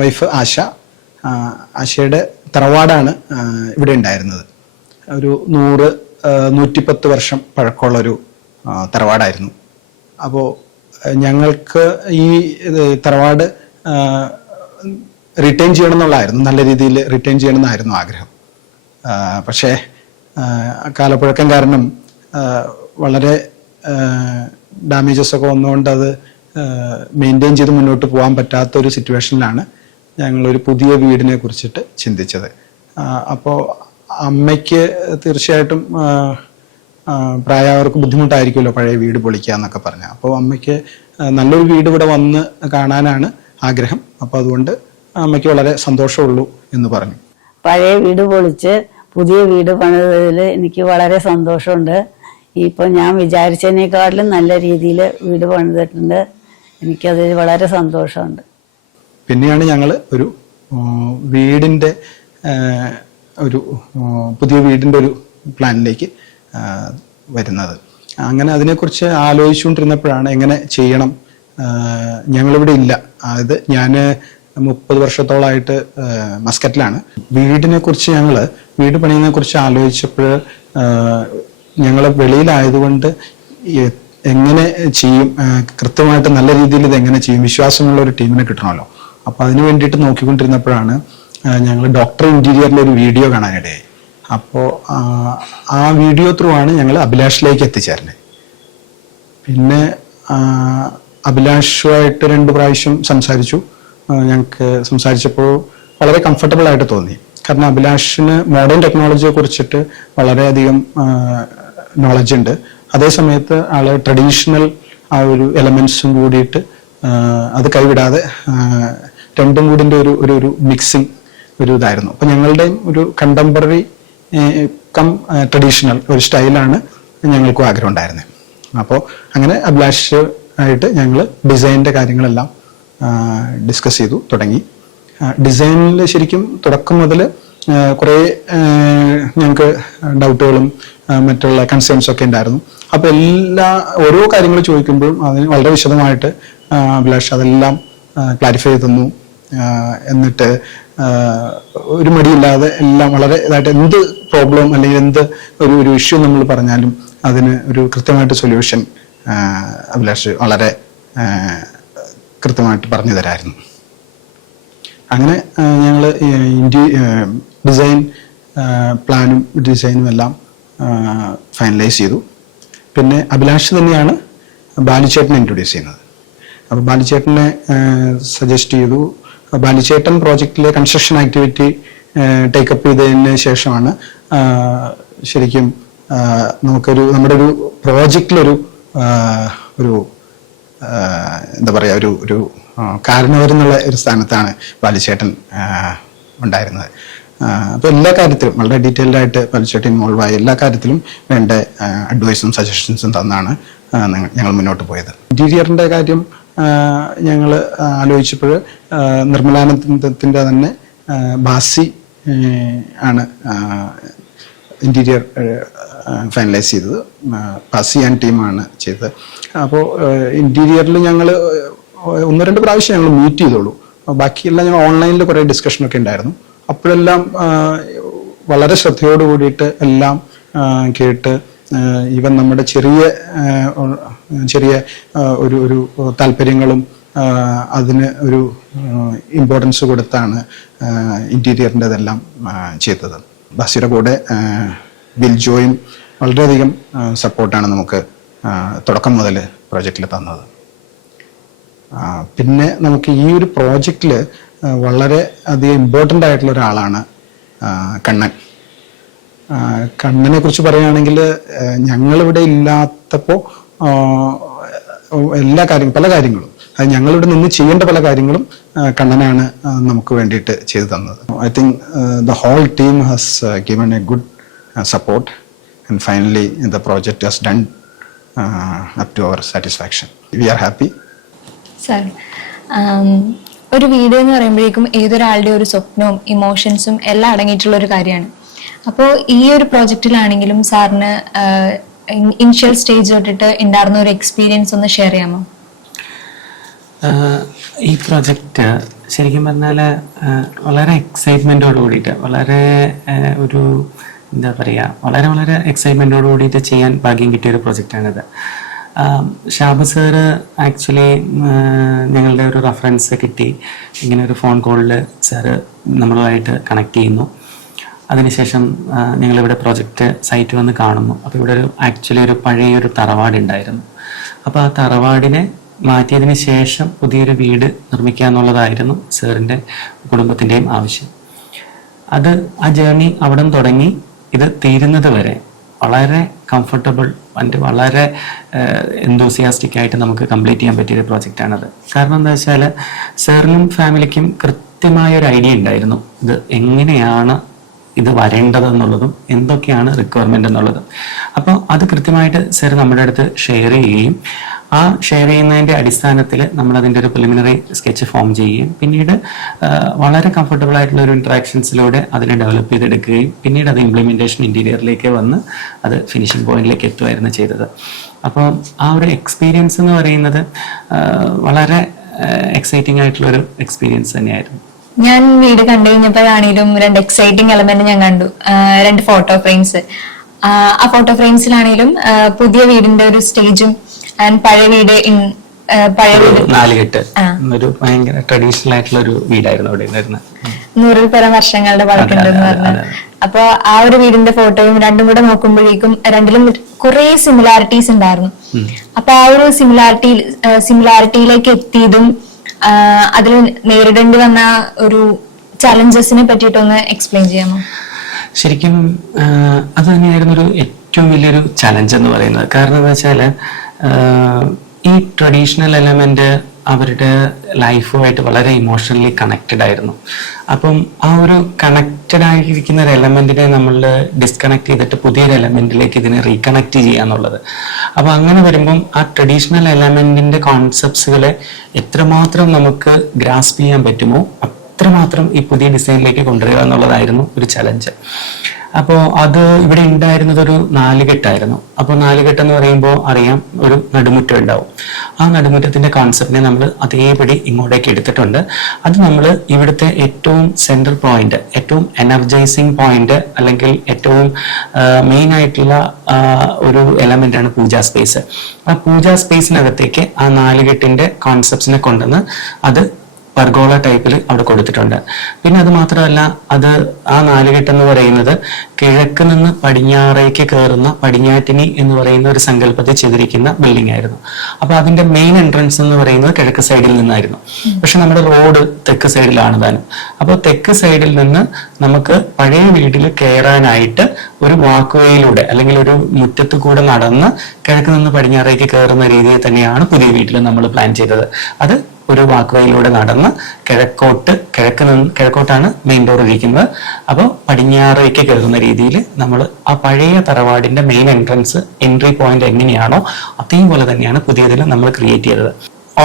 വൈഫ് ആശ. ആശയുടെ തറവാടാണ് ഇവിടെ ഉണ്ടായിരുന്നത്. ഒരു 100-110 വർഷം പഴക്കമുള്ളൊരു തറവാടായിരുന്നു. അപ്പോൾ ഞങ്ങൾക്ക് ഈ തറവാട് റിട്ടേൺ ചെയ്യണം എന്നുള്ളതായിരുന്നു, നല്ല രീതിയിൽ റിട്ടേൺ ചെയ്യണം എന്നായിരുന്നു ആഗ്രഹം. പക്ഷേ കാലപ്പഴക്കം കാരണം വളരെ ഡാമേജസ് ഒക്കെ വന്നുകൊണ്ട് അത് മെയിൻറ്റെയിൻ ചെയ്ത് മുന്നോട്ട് പോകാൻ പറ്റാത്ത ഒരു സിറ്റുവേഷനിലാണ് ഞങ്ങളൊരു പുതിയ വീടിനെ കുറിച്ചിട്ട് ചിന്തിച്ചത്. അപ്പോൾ അമ്മയ്ക്ക് തീർച്ചയായിട്ടും പ്രായമായവർക്ക് ബുദ്ധിമുട്ടായിരിക്കുമല്ലോ പഴയ വീട് പൊളിക്കുക എന്നൊക്കെ പറഞ്ഞാൽ. അപ്പോൾ അമ്മയ്ക്ക് നല്ലൊരു വീട് ഇവിടെ വന്ന് കാണാനാണ് ആഗ്രഹം. അപ്പോൾ അതുകൊണ്ട് അമ്മയ്ക്ക് വളരെ സന്തോഷമുള്ളൂ എന്ന് പറഞ്ഞു. പഴയ വീട് പൊളിച്ച് പുതിയ വീട് പണിതതിൽ എനിക്ക് വളരെ സന്തോഷമുണ്ട്. ഇപ്പം ഞാൻ വിചാരിച്ചതിനേക്കാട്ടിലും നല്ല രീതിയിൽ വീട് പണിതിട്ടുണ്ട്. എനിക്കതിൽ വളരെ സന്തോഷമുണ്ട്. പിന്നെയാണ് ഞങ്ങൾ ഒരു വീടിൻ്റെ ഒരു പുതിയ വീടിൻ്റെ ഒരു പ്ലാനിലേക്ക് വരുന്നത്. അങ്ങനെ അതിനെക്കുറിച്ച് ആലോചിച്ചുകൊണ്ടിരുന്നപ്പോഴാണ് എങ്ങനെ ചെയ്യണം. ഞങ്ങളിവിടെ ഇല്ല, അതായത് ഞാൻ 30 വർഷത്തോളമായിട്ട് മസ്കറ്റിലാണ്. വീടിനെ കുറിച്ച് വീട് പണിയെ കുറിച്ച് ആലോചിച്ചപ്പോൾ ഞങ്ങൾ വെളിയിലായതുകൊണ്ട് എങ്ങനെ ചെയ്യും, കൃത്യമായിട്ട് നല്ല രീതിയിൽ ഇത് എങ്ങനെ ചെയ്യും, വിശ്വാസമുള്ള ഒരു ടീമിനെ കിട്ടണമല്ലോ. അപ്പോൾ അതിന് വേണ്ടിയിട്ട് നോക്കിക്കൊണ്ടിരുന്നപ്പോഴാണ് ഞങ്ങൾ ഡോക്ടർ ഇന്റീരിയറിൻ്റെ ഒരു വീഡിയോ കാണാനിടയായി. അപ്പോൾ ആ വീഡിയോ ത്രൂ ആണ് ഞങ്ങൾ അഭിലാഷിലേക്ക് എത്തിച്ചേർന്നത്. പിന്നെ അഭിലാഷുമായിട്ട് 2 പ്രാവശ്യം സംസാരിച്ചു. ഞങ്ങൾക്ക് സംസാരിച്ചപ്പോൾ വളരെ കംഫർട്ടബിൾ ആയിട്ട് തോന്നി. കാരണം അഭിലാഷിന് മോഡേൺ ടെക്നോളജിയെ കുറിച്ചിട്ട് വളരെയധികം നോളജ് ഉണ്ട്. അതേസമയത്ത് ആള് ട്രഡീഷണൽ ആ ഒരു എലമെന്റ്സും കൂടിയിട്ട് അത് കൈവിടാതെ രണ്ടും കൂടിൻ്റെ ഒരു മിക്സിങ് ഒരു ഇതായിരുന്നു. അപ്പം ഞങ്ങളുടെയും ഒരു കണ്ടംപററി കം ട്രഡീഷണൽ ഒരു സ്റ്റൈലാണ് ഞങ്ങൾക്കും ആഗ്രഹം ഉണ്ടായിരുന്നത്. അപ്പോൾ അങ്ങനെ അഭിലാഷ് ആയിട്ട് ഞങ്ങൾ ഡിസൈനിൻ്റെ കാര്യങ്ങളെല്ലാം ഡിസ്കസ് ചെയ്തു തുടങ്ങി. ഡിസൈനിൽ ശരിക്കും തുടക്കം മുതൽ കുറേ ഞങ്ങൾക്ക് ഡൗട്ടുകളും മറ്റുള്ള കൺസേൺസ് ഒക്കെ ഉണ്ടായിരുന്നു. അപ്പോൾ ഓരോ കാര്യങ്ങൾ ചോദിക്കുമ്പോഴും അതിന് വളരെ വിശദമായിട്ട് അഭിലാഷ് അതെല്ലാം ക്ലാരിഫൈ ചെയ്ത് തന്നു. എന്നിട്ട് ഒരു മടിയില്ലാതെ എല്ലാം വളരെ ഇതായിട്ട് എന്ത് പ്രോബ്ലം അല്ലെങ്കിൽ എന്ത് ഒരു ഇഷ്യൂ നമ്മൾ പറഞ്ഞാലും അതിന് ഒരു കൃത്യമായിട്ട് സൊല്യൂഷൻ അഭിലാഷ് വളരെ കൃത്യമായിട്ട് പറഞ്ഞു തരായിരുന്നു. അങ്ങനെ ഞങ്ങൾ ഡിസൈൻ പ്ലാനും ഡിസൈനും എല്ലാം ഫൈനലൈസ് ചെയ്തു. പിന്നെ അഭിലാഷ് തന്നെയാണ് ബാലിച്ചേട്ടനെ ഇൻട്രൊഡ്യൂസ് ചെയ്യുന്നത്. അപ്പോൾ ബാലിച്ചേട്ടനെ സജസ്റ്റ് ചെയ്തു. ബാലിച്ചേട്ടൻ പ്രോജക്റ്റിലെ കൺസ്ട്രക്ഷൻ ആക്ടിവിറ്റി ടേക്കപ്പ് ചെയ്തതിന് ശേഷമാണ് ശരിക്കും നമ്മുടെ ഒരു പ്രോജക്റ്റിലൊരു എന്താ പറയുക ഒരു കാരണവരെന്നുള്ള ഒരു സ്ഥാനത്താണ് ബാലിച്ചേട്ടൻ ഉണ്ടായിരുന്നത്. അപ്പോൾ എല്ലാ കാര്യത്തിലും വളരെ ഡീറ്റെയിൽഡ് ആയിട്ട് ബാലിച്ചേട്ടൻ ഇൻവോൾവ് ആയ എല്ലാ കാര്യത്തിലും വേണ്ട അഡ്വൈസും സജഷൻസും തന്നാണ് ഞങ്ങൾ മുന്നോട്ട് പോയത്. ഇന്റീരിയറിൻ്റെ കാര്യം ഞങ്ങൾ ആലോചിച്ചപ്പോൾ നിർമ്മലാനന്ദത്തിൻ്റെ തന്നെ ബാസി ആണ് ഇന്റീരിയർ ഫൈനലൈസ് ചെയ്തത്. ബാസി ആൻഡ് ടീമാണ് ചെയ്തത്. അപ്പോൾ ഇന്റീരിയറിൽ ഞങ്ങൾ 1-2 പ്രാവശ്യം ഞങ്ങൾ മീറ്റ് ചെയ്തോളൂ. ബാക്കിയെല്ലാം ഞങ്ങൾ ഓൺലൈനിൽ കുറേ ഡിസ്കഷനൊക്കെ ഉണ്ടായിരുന്നു. അപ്പോഴെല്ലാം വളരെ ശ്രദ്ധയോട് കൂടിയിട്ട് എല്ലാം കേട്ട് ഈവൻ നമ്മുടെ ചെറിയ ഒരു താല്പര്യങ്ങളും അതിന് ഒരു ഇമ്പോർട്ടൻസ് കൊടുത്താണ് ഇന്റീരിയറിൻ്റെതെല്ലാം ചെയ്തത്. ബാസിയുടെ കൂടെ ബിൽജോയും വളരെയധികം സപ്പോർട്ടാണ് നമുക്ക് തുടക്കം മുതൽ പ്രോജക്റ്റിൽ തന്നത്. പിന്നെ നമുക്ക് ഈ ഒരു പ്രോജക്റ്റിൽ വളരെ അധികം ഇമ്പോർട്ടൻ്റ് ആയിട്ടുള്ള ഒരാളാണ് കണ്ണൻ. കണ്ണനെ കുറിച്ച് പറയുകയാണെങ്കിൽ ഞങ്ങളിവിടെ ഇല്ലാത്തപ്പോൾ പല കാര്യങ്ങളും അത് ഞങ്ങളിവിടെ നിന്ന് ചെയ്യേണ്ട പല കാര്യങ്ങളും കണ്ണനാണ് നമുക്ക് വേണ്ടിയിട്ട് ചെയ്തു തന്നത്. I think the whole team has given a good support and finally the project has done up to our satisfaction. We are happy. Sir, ഒരു വീട് എന്ന് പറയുമ്പോഴേക്കും ഏതൊരാളുടെ ഒരു സ്വപ്നവും ഇമോഷൻസും എല്ലാം അടങ്ങിയിട്ടുള്ള ഒരു കാര്യമാണ്. അപ്പോൾ ഈ ഒരു പ്രോജക്റ്റിലാണെങ്കിലും സാറിന് ഇനിഷ്യൽ സ്റ്റേജ് തൊട്ടിട്ട് ഉണ്ടായിരുന്ന ഒരു എക്സ്പീരിയൻസ് ഒന്ന് ഷെയർ ചെയ്യാമോ? ഈ പ്രോജക്റ്റ് ശരിക്കും പറഞ്ഞാൽ വളരെ എക്സൈറ്റ്മെൻറ്റോട് കൂടിയിട്ട് വളരെ ഒരു എന്താ പറയുക വളരെ എക്സൈറ്റ്മെൻറ്റോട് കൂടിയിട്ട് ചെയ്യാൻ ഭാഗ്യം കിട്ടിയ ഒരു പ്രൊജക്റ്റാണിത്. ഷാബു സാറ് ആക്ച്വലി ഞങ്ങളുടെ ഒരു റെഫറൻസ് കിട്ടി. ഇങ്ങനെ ഒരു ഫോൺ കോളിൽ സാറ് നമ്മളുമായിട്ട് കണക്ട് ചെയ്യുന്നു. അതിനുശേഷം ഞങ്ങളിവിടെ പ്രൊജക്റ്റ് സൈറ്റ് വന്ന് കാണുന്നു. അപ്പോൾ ഇവിടെ ആക്ച്വലി ഒരു പഴയൊരു തറവാടുണ്ടായിരുന്നു. അപ്പോൾ ആ തറവാടിനെ മാറ്റിയതിന് ശേഷം പുതിയൊരു വീട് നിർമ്മിക്കുക എന്നുള്ളതായിരുന്നു സാറിൻ്റെ കുടുംബത്തിൻ്റെയും ആവശ്യം. അത് ആ ജേർണി അവിടെ നിന്ന് തുടങ്ങി ഇത് തീരുന്നത് വരെ വളരെ കംഫർട്ടബിൾ വളരെ എന്തൂസിയാസ്റ്റിക് ആയിട്ട് നമുക്ക് കംപ്ലീറ്റ് ചെയ്യാൻ പറ്റിയൊരു പ്രോജക്റ്റാണത്. കാരണം എന്താ വെച്ചാൽ സാറിനും ഫാമിലിക്കും കൃത്യമായ ഒരു ഐഡിയ ഉണ്ടായിരുന്നു ഇത് എങ്ങനെയാണ് ഇത് വരേണ്ടതെന്നുള്ളതും എന്തൊക്കെയാണ് റിക്വയർമെൻ്റ് എന്നുള്ളതും. അപ്പോൾ അത് കൃത്യമായിട്ട് സാർ നമ്മുടെ അടുത്ത് ഷെയർ ചെയ്യുകയും ആ ഷെയർ ചെയ്യുന്നതിൻ്റെ അടിസ്ഥാനത്തിൽ നമ്മൾ അതിൻ്റെ ഒരു പ്രിലിമിനറി സ്കെച്ച് ഫോം ചെയ്യുകയും പിന്നീട് വളരെ കംഫർട്ടബിൾ ആയിട്ടുള്ള ഒരു ഇൻട്രാക്ഷൻസിലൂടെ അതിനെ ഡെവലപ്പ് ചെയ്തെടുക്കുകയും പിന്നീട് അത് ഇംപ്ലിമെൻറ്റേഷൻ ഇൻറ്റീരിയറിലേക്ക് വന്ന് അത് ഫിനിഷിംഗ് പോയിന്റിലേക്ക് എത്തുമായിരുന്നു ചെയ്തത്. അപ്പോൾ ആ ഒരു എക്സ്പീരിയൻസ് എന്ന് പറയുന്നത് വളരെ എക്സൈറ്റിംഗ് ആയിട്ടുള്ളൊരു എക്സ്പീരിയൻസ് തന്നെയായിരുന്നു. ഞാൻ വീട് കണ്ടു കഴിഞ്ഞപ്പോഴാണെങ്കിലും 2 എക്സൈറ്റിംഗ് എലമെന്റ് ഞാൻ കണ്ടു. 2 ഫോട്ടോ ഫ്രെയിംസ്. ആ ഫോട്ടോ ഫ്രെയിംസിലാണെങ്കിലും പുതിയ വീടിന്റെ ഒരു സ്റ്റേജും ആൻഡ് പഴയ വീട് 4 ഒരു ഭയങ്കര ട്രഡീഷണൽ ആയിട്ടുള്ള ഒരു വീടായിരുന്നു അവിടെ ഉണ്ടായിരുന്നത്. 100-ൽ പരം വർഷങ്ങളുടെ പഴക്കമുണ്ടെന്ന് പറഞ്ഞു. അപ്പൊ ആ ഒരു വീടിന്റെ ഫോട്ടോയും രണ്ടും കൂടെ നോക്കുമ്പോഴേക്കും രണ്ടിലും കുറെ സിമിലാരിറ്റീസ് ഉണ്ടായിരുന്നു. അപ്പൊ ആ ഒരു സിമിലാരിറ്റിയിലേക്ക് എത്തിയതും അതിൽ നേരിടേണ്ടി വന്ന ഒരു ചലഞ്ചസിനെ പറ്റിയിട്ടൊന്ന് എക്സ്പ്ലെയിൻ ചെയ്യാമോ? ശരിക്കും അത് തന്നെയായിരുന്നു ഒരു ഏറ്റവും വലിയൊരു ചലഞ്ച് എന്ന് പറയുന്നത്. കാരണം എന്താ വെച്ചാൽ ഈ ട്രഡീഷണൽ എലമെന്റ് അവരുടെ ലൈഫുമായിട്ട് വളരെ ഇമോഷണലി കണക്റ്റഡ് ആയിരുന്നു. അപ്പം ആ ഒരു കണക്റ്റഡ് ആയിരിക്കുന്ന ഒരു എലമെന്റിനെ നമ്മൾ ഡിസ്കണക്ട് ചെയ്തിട്ട് പുതിയൊരു എലമെന്റിലേക്ക് ഇതിനെ റീകണക്ട് ചെയ്യുക എന്നുള്ളത്. അപ്പം അങ്ങനെ വരുമ്പം ആ ട്രഡീഷണൽ എലമെന്റിന്റെ കോൺസെപ്റ്റ്സുകളെ എത്രമാത്രം നമുക്ക് ഗ്രാസ്പ് ചെയ്യാൻ പറ്റുമോ അത്രമാത്രം ഈ പുതിയ ഡിസൈനിലേക്ക് കൊണ്ടുവരിക എന്നുള്ളതായിരുന്നു ഒരു ചലഞ്ച്. അപ്പോൾ അത് ഇവിടെ ഉണ്ടായിരുന്നത് ഒരു 4 കെട്ടായിരുന്നു. അപ്പോൾ 4 കെട്ട് എന്ന് പറയുമ്പോൾ അറിയാം ഒരു നടുമുറ്റം ഉണ്ടാവും. ആ നടുമുറ്റത്തിന്റെ കോൺസെപ്റ്റിനെ നമ്മൾ അതേപടി ഇങ്ങോട്ടേക്ക് എടുത്തിട്ടുണ്ട്. അത് നമ്മൾ ഇവിടുത്തെ ഏറ്റവും സെൻട്രൽ പോയിന്റ്, ഏറ്റവും എനർജൈസിങ് പോയിന്റ് അല്ലെങ്കിൽ ഏറ്റവും മെയിൻ ആയിട്ടുള്ള ഒരു എലമെന്റ് ആണ് പൂജാ സ്പേസ്. ആ പൂജാ സ്പേസിനകത്തേക്ക് ആ 4 കെട്ടിന്റെ കോൺസെപ്റ്റ്സിനെ കൊണ്ടുവന്ന് അത് പർഗോള ടൈപ്പിൽ അവിടെ കൊടുത്തിട്ടുണ്ട്. പിന്നെ അത് മാത്രമല്ല, അത് ആ 4 കെട്ട് എന്ന് പറയുന്നത് കിഴക്ക് നിന്ന് പടിഞ്ഞാറേക്ക് കയറുന്ന പടിഞ്ഞാറ്റിനി എന്ന് പറയുന്ന ഒരു സങ്കല്പത്തെ ചെയ്തിരിക്കുന്ന ബിൽഡിംഗ് ആയിരുന്നു. അപ്പൊ അതിന്റെ മെയിൻ എൻട്രൻസ് എന്ന് പറയുന്നത് കിഴക്ക് സൈഡിൽ നിന്നായിരുന്നു. പക്ഷെ നമ്മുടെ റോഡ് തെക്ക് സൈഡിലാണ് താനും. അപ്പൊ തെക്ക് സൈഡിൽ നിന്ന് നമുക്ക് പഴയ വീട്ടിൽ കയറാനായിട്ട് ഒരു വാക്ക്വേയിലൂടെ അല്ലെങ്കിൽ ഒരു മുറ്റത്ത് കൂടെ നടന്ന് കിഴക്ക് നിന്ന് പടിഞ്ഞാറേക്ക് കയറുന്ന രീതിയിൽ തന്നെയാണ് പുതിയ വീട്ടിൽ നമ്മൾ പ്ലാൻ ചെയ്തത്. അത് ഒരു വാക്ക്വേയിലൂടെ നടന്ന് കിഴക്കോട്ടാണ് മെയിൻ ഡോർ ഇരിക്കുന്നത്. അപ്പോൾ പടിഞ്ഞാറേക്ക് കയറുന്ന രീതിയിൽ നമ്മൾ ആ പഴയ തറവാടിന്റെ മെയിൻ എൻട്രി പോയിന്റ് എങ്ങനെയാണോ അതേപോലെ തന്നെയാണ് പുതിയതിൽ നമ്മൾ ക്രിയേറ്റ് ചെയ്തത്.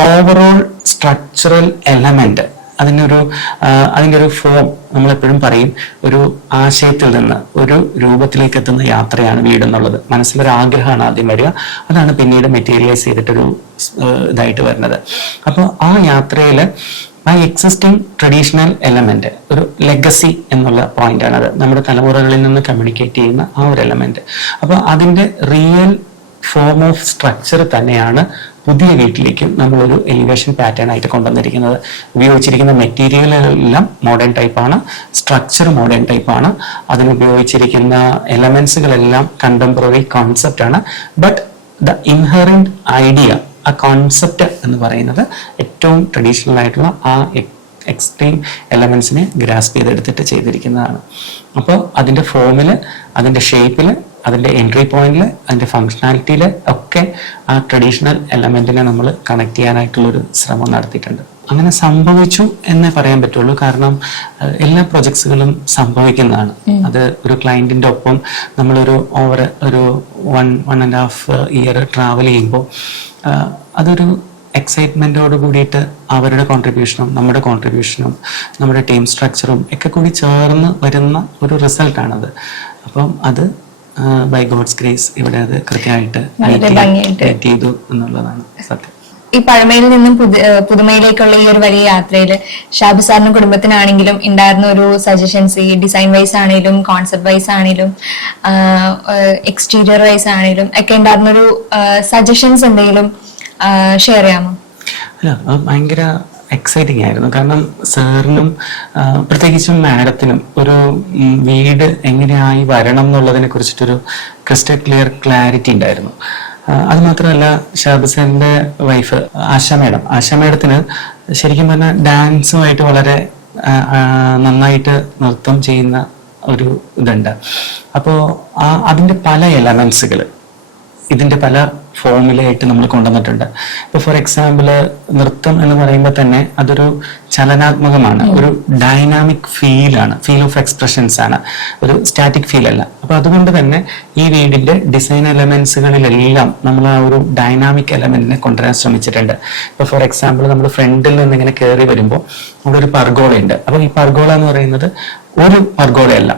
ഓവറോൾ സ്ട്രക്ചറൽ എലമെന്റ് അതിൻ്റെ ഒരു ഫോം നമ്മളെപ്പോഴും പറയും, ഒരു ആശയത്തിൽ നിന്ന് ഒരു രൂപത്തിലേക്ക് എത്തുന്ന യാത്രയാണ് വീട് എന്നുള്ളത്. മനസ്സിലൊരു ആഗ്രഹമാണ് ആദ്യം വരിക, അതാണ് പിന്നീട് മെറ്റീരിയലൈസ് ചെയ്തിട്ടൊരു ഇതായിട്ട് വരുന്നത്. അപ്പോൾ ആ യാത്രയിൽ ആ എക്സിസ്റ്റിംഗ് ട്രഡീഷണൽ എലമെന്റ് ഒരു ലെഗസി എന്നുള്ള പോയിന്റ് ആണത്. നമ്മുടെ തലമുറകളിൽ നിന്ന് കമ്മ്യൂണിക്കേറ്റ് ചെയ്യുന്ന ആ ഒരു എലമെന്റ്. അപ്പോൾ അതിന്റെ റിയൽ ഫോം ഓഫ് സ്ട്രക്ചർ തന്നെയാണ് പുതിയ വീട്ടിലേക്കും നമ്മളൊരു എലിവേഷൻ പാറ്റേൺ ആയിട്ട് കൊണ്ടുവന്നിരിക്കുന്നത്. ഉപയോഗിച്ചിരിക്കുന്ന മെറ്റീരിയലെല്ലാം മോഡേൺ ടൈപ്പാണ്, സ്ട്രക്ചർ മോഡേൺ ടൈപ്പാണ്, അതിനുപയോഗിച്ചിരിക്കുന്ന എലമെന്റ്സുകളെല്ലാം കണ്ടംപററി കോൺസെപ്റ്റ് ആണ്. ബട്ട് ദ ഇൻഹറന്റ് ഐഡിയ, ആ കോൺസെപ്റ്റ് എന്ന് പറയുന്നത് ഏറ്റവും ട്രഡീഷണൽ ആയിട്ടുള്ള ആ എക്സ്ട്രീം എലമെന്റ്സിനെ ഗ്രാസ്പ് ചെയ്തെടുത്തിട്ട് ചെയ്തിരിക്കുന്നതാണ്. അപ്പോൾ അതിന്റെ ഫോമില്, അതിന്റെ ഷേപ്പില്, അതിന്റെ എൻട്രി പോയിന്റിൽ, അതിന്റെ ഫങ്ഷണാലിറ്റിയിൽ ഒക്കെ ആ ട്രഡീഷണൽ എലമെന്റിനെ നമ്മൾ കണക്ട് ചെയ്യാനായിട്ടുള്ളൊരു ശ്രമം നടത്തിയിട്ടുണ്ട്. അങ്ങനെ സംഭവിച്ചു എന്നേ പറയാൻ പറ്റുള്ളൂ. കാരണം എല്ലാ പ്രൊജക്ട്സുകളും സംഭവിക്കുന്നതാണ്. അത് ഒരു ക്ലയന്റിന്റെ ഒപ്പം നമ്മളൊരു ഒരു 1.5 ഇയർ ട്രാവൽ ചെയ്യുമ്പോൾ അതൊരു എക്സൈറ്റ്മെന്റോട് കൂടിയിട്ട് അവരുടെ കോൺട്രിബ്യൂഷനും നമ്മുടെ കോൺട്രിബ്യൂഷനും നമ്മുടെ ടീം സ്ട്രക്ചറും ഒക്കെ കൂടി ചേർന്ന് വരുന്ന ഒരു റിസൾട്ടാണത്. അപ്പം അത് ബൈ ഗോഡ്സ് ഗ്രേസ് ഇവിടെ അത് കൃത്യമായിട്ട് ചെയ്തു എന്നുള്ളതാണ് സത്യം. ഈ പഴമയിൽ നിന്നും പുതുമയിലേക്കുള്ള ഈ ഒരു വലിയ യാത്രയിൽ ഷാബു സാറിനും കുടുംബത്തിനാണെങ്കിലും ഉണ്ടായിരുന്ന ഒരു സജഷൻസ്, ഈ ഡിസൈൻ വൈസ് ആണെങ്കിലും കോൺസെപ്റ്റ് വൈസ് ആണെങ്കിലും എക്സ്റ്റീരിയർ വൈസ് ആണെങ്കിലും ഒക്കെ ഉണ്ടായിരുന്ന ഒരു സജഷൻസ് എന്തെങ്കിലും ഷെയർ ചെയ്യാമോ? അല്ല, അത് ഭയങ്കര എക്സൈറ്റിംഗ് ആയിരുന്നു. കാരണം സാറിനും പ്രത്യേകിച്ചും മാഡത്തിനും ഒരു വീട് എങ്ങനെയായി വരണം എന്നുള്ളതിനെ കുറിച്ചിട്ടൊരു ക്രിസ്റ്റൽ ക്ലിയർ ക്ലാരിറ്റി ഉണ്ടായിരുന്നു. അത് മാത്രമല്ല, ഷാബു സാറിന്റെ വൈഫ് ആശ മാഡത്തിന് ശരിക്കും പറഞ്ഞാൽ ഡാൻസുമായിട്ട് വളരെ നന്നായിട്ട് നൃത്തം ചെയ്യുന്ന ഒരു ഇതുണ്ട്. അപ്പോൾ അതിന്റെ പല എലമെന്റ്സുകൾ ഇതിന്റെ പല ഫോമിലായിട്ട് നമ്മൾ കൊണ്ടുവന്നിട്ടുണ്ട്. ഇപ്പൊ ഫോർ എക്സാമ്പിൾ, നൃത്തം എന്ന് പറയുമ്പോൾ തന്നെ അതൊരു ചലനാത്മകമാണ്, ഒരു ഡൈനാമിക് ഫീൽ ഓഫ് എക്സ്പ്രഷൻസ് ആണ്, ഒരു സ്റ്റാറ്റിക് ഫീൽ അല്ല. അപ്പൊ അതുകൊണ്ട് തന്നെ ഈ വീടിന്റെ ഡിസൈൻ എലമെന്റ്സുകളിലെല്ലാം നമ്മൾ ആ ഒരു ഡൈനാമിക് എലമെന്റിനെ കൊണ്ടുവരാൻ ശ്രമിച്ചിട്ടുണ്ട്. ഇപ്പൊ ഫോർ എക്സാമ്പിൾ, നമ്മൾ ഫ്രണ്ടിൽ നിന്ന് ഇങ്ങനെ കയറി വരുമ്പോൾ അവിടെ ഒരു പർഗോള ഉണ്ട്. അപ്പൊ ഈ പർഗോള എന്ന് പറയുന്നത് ഒരു പർഗോളയല്ല,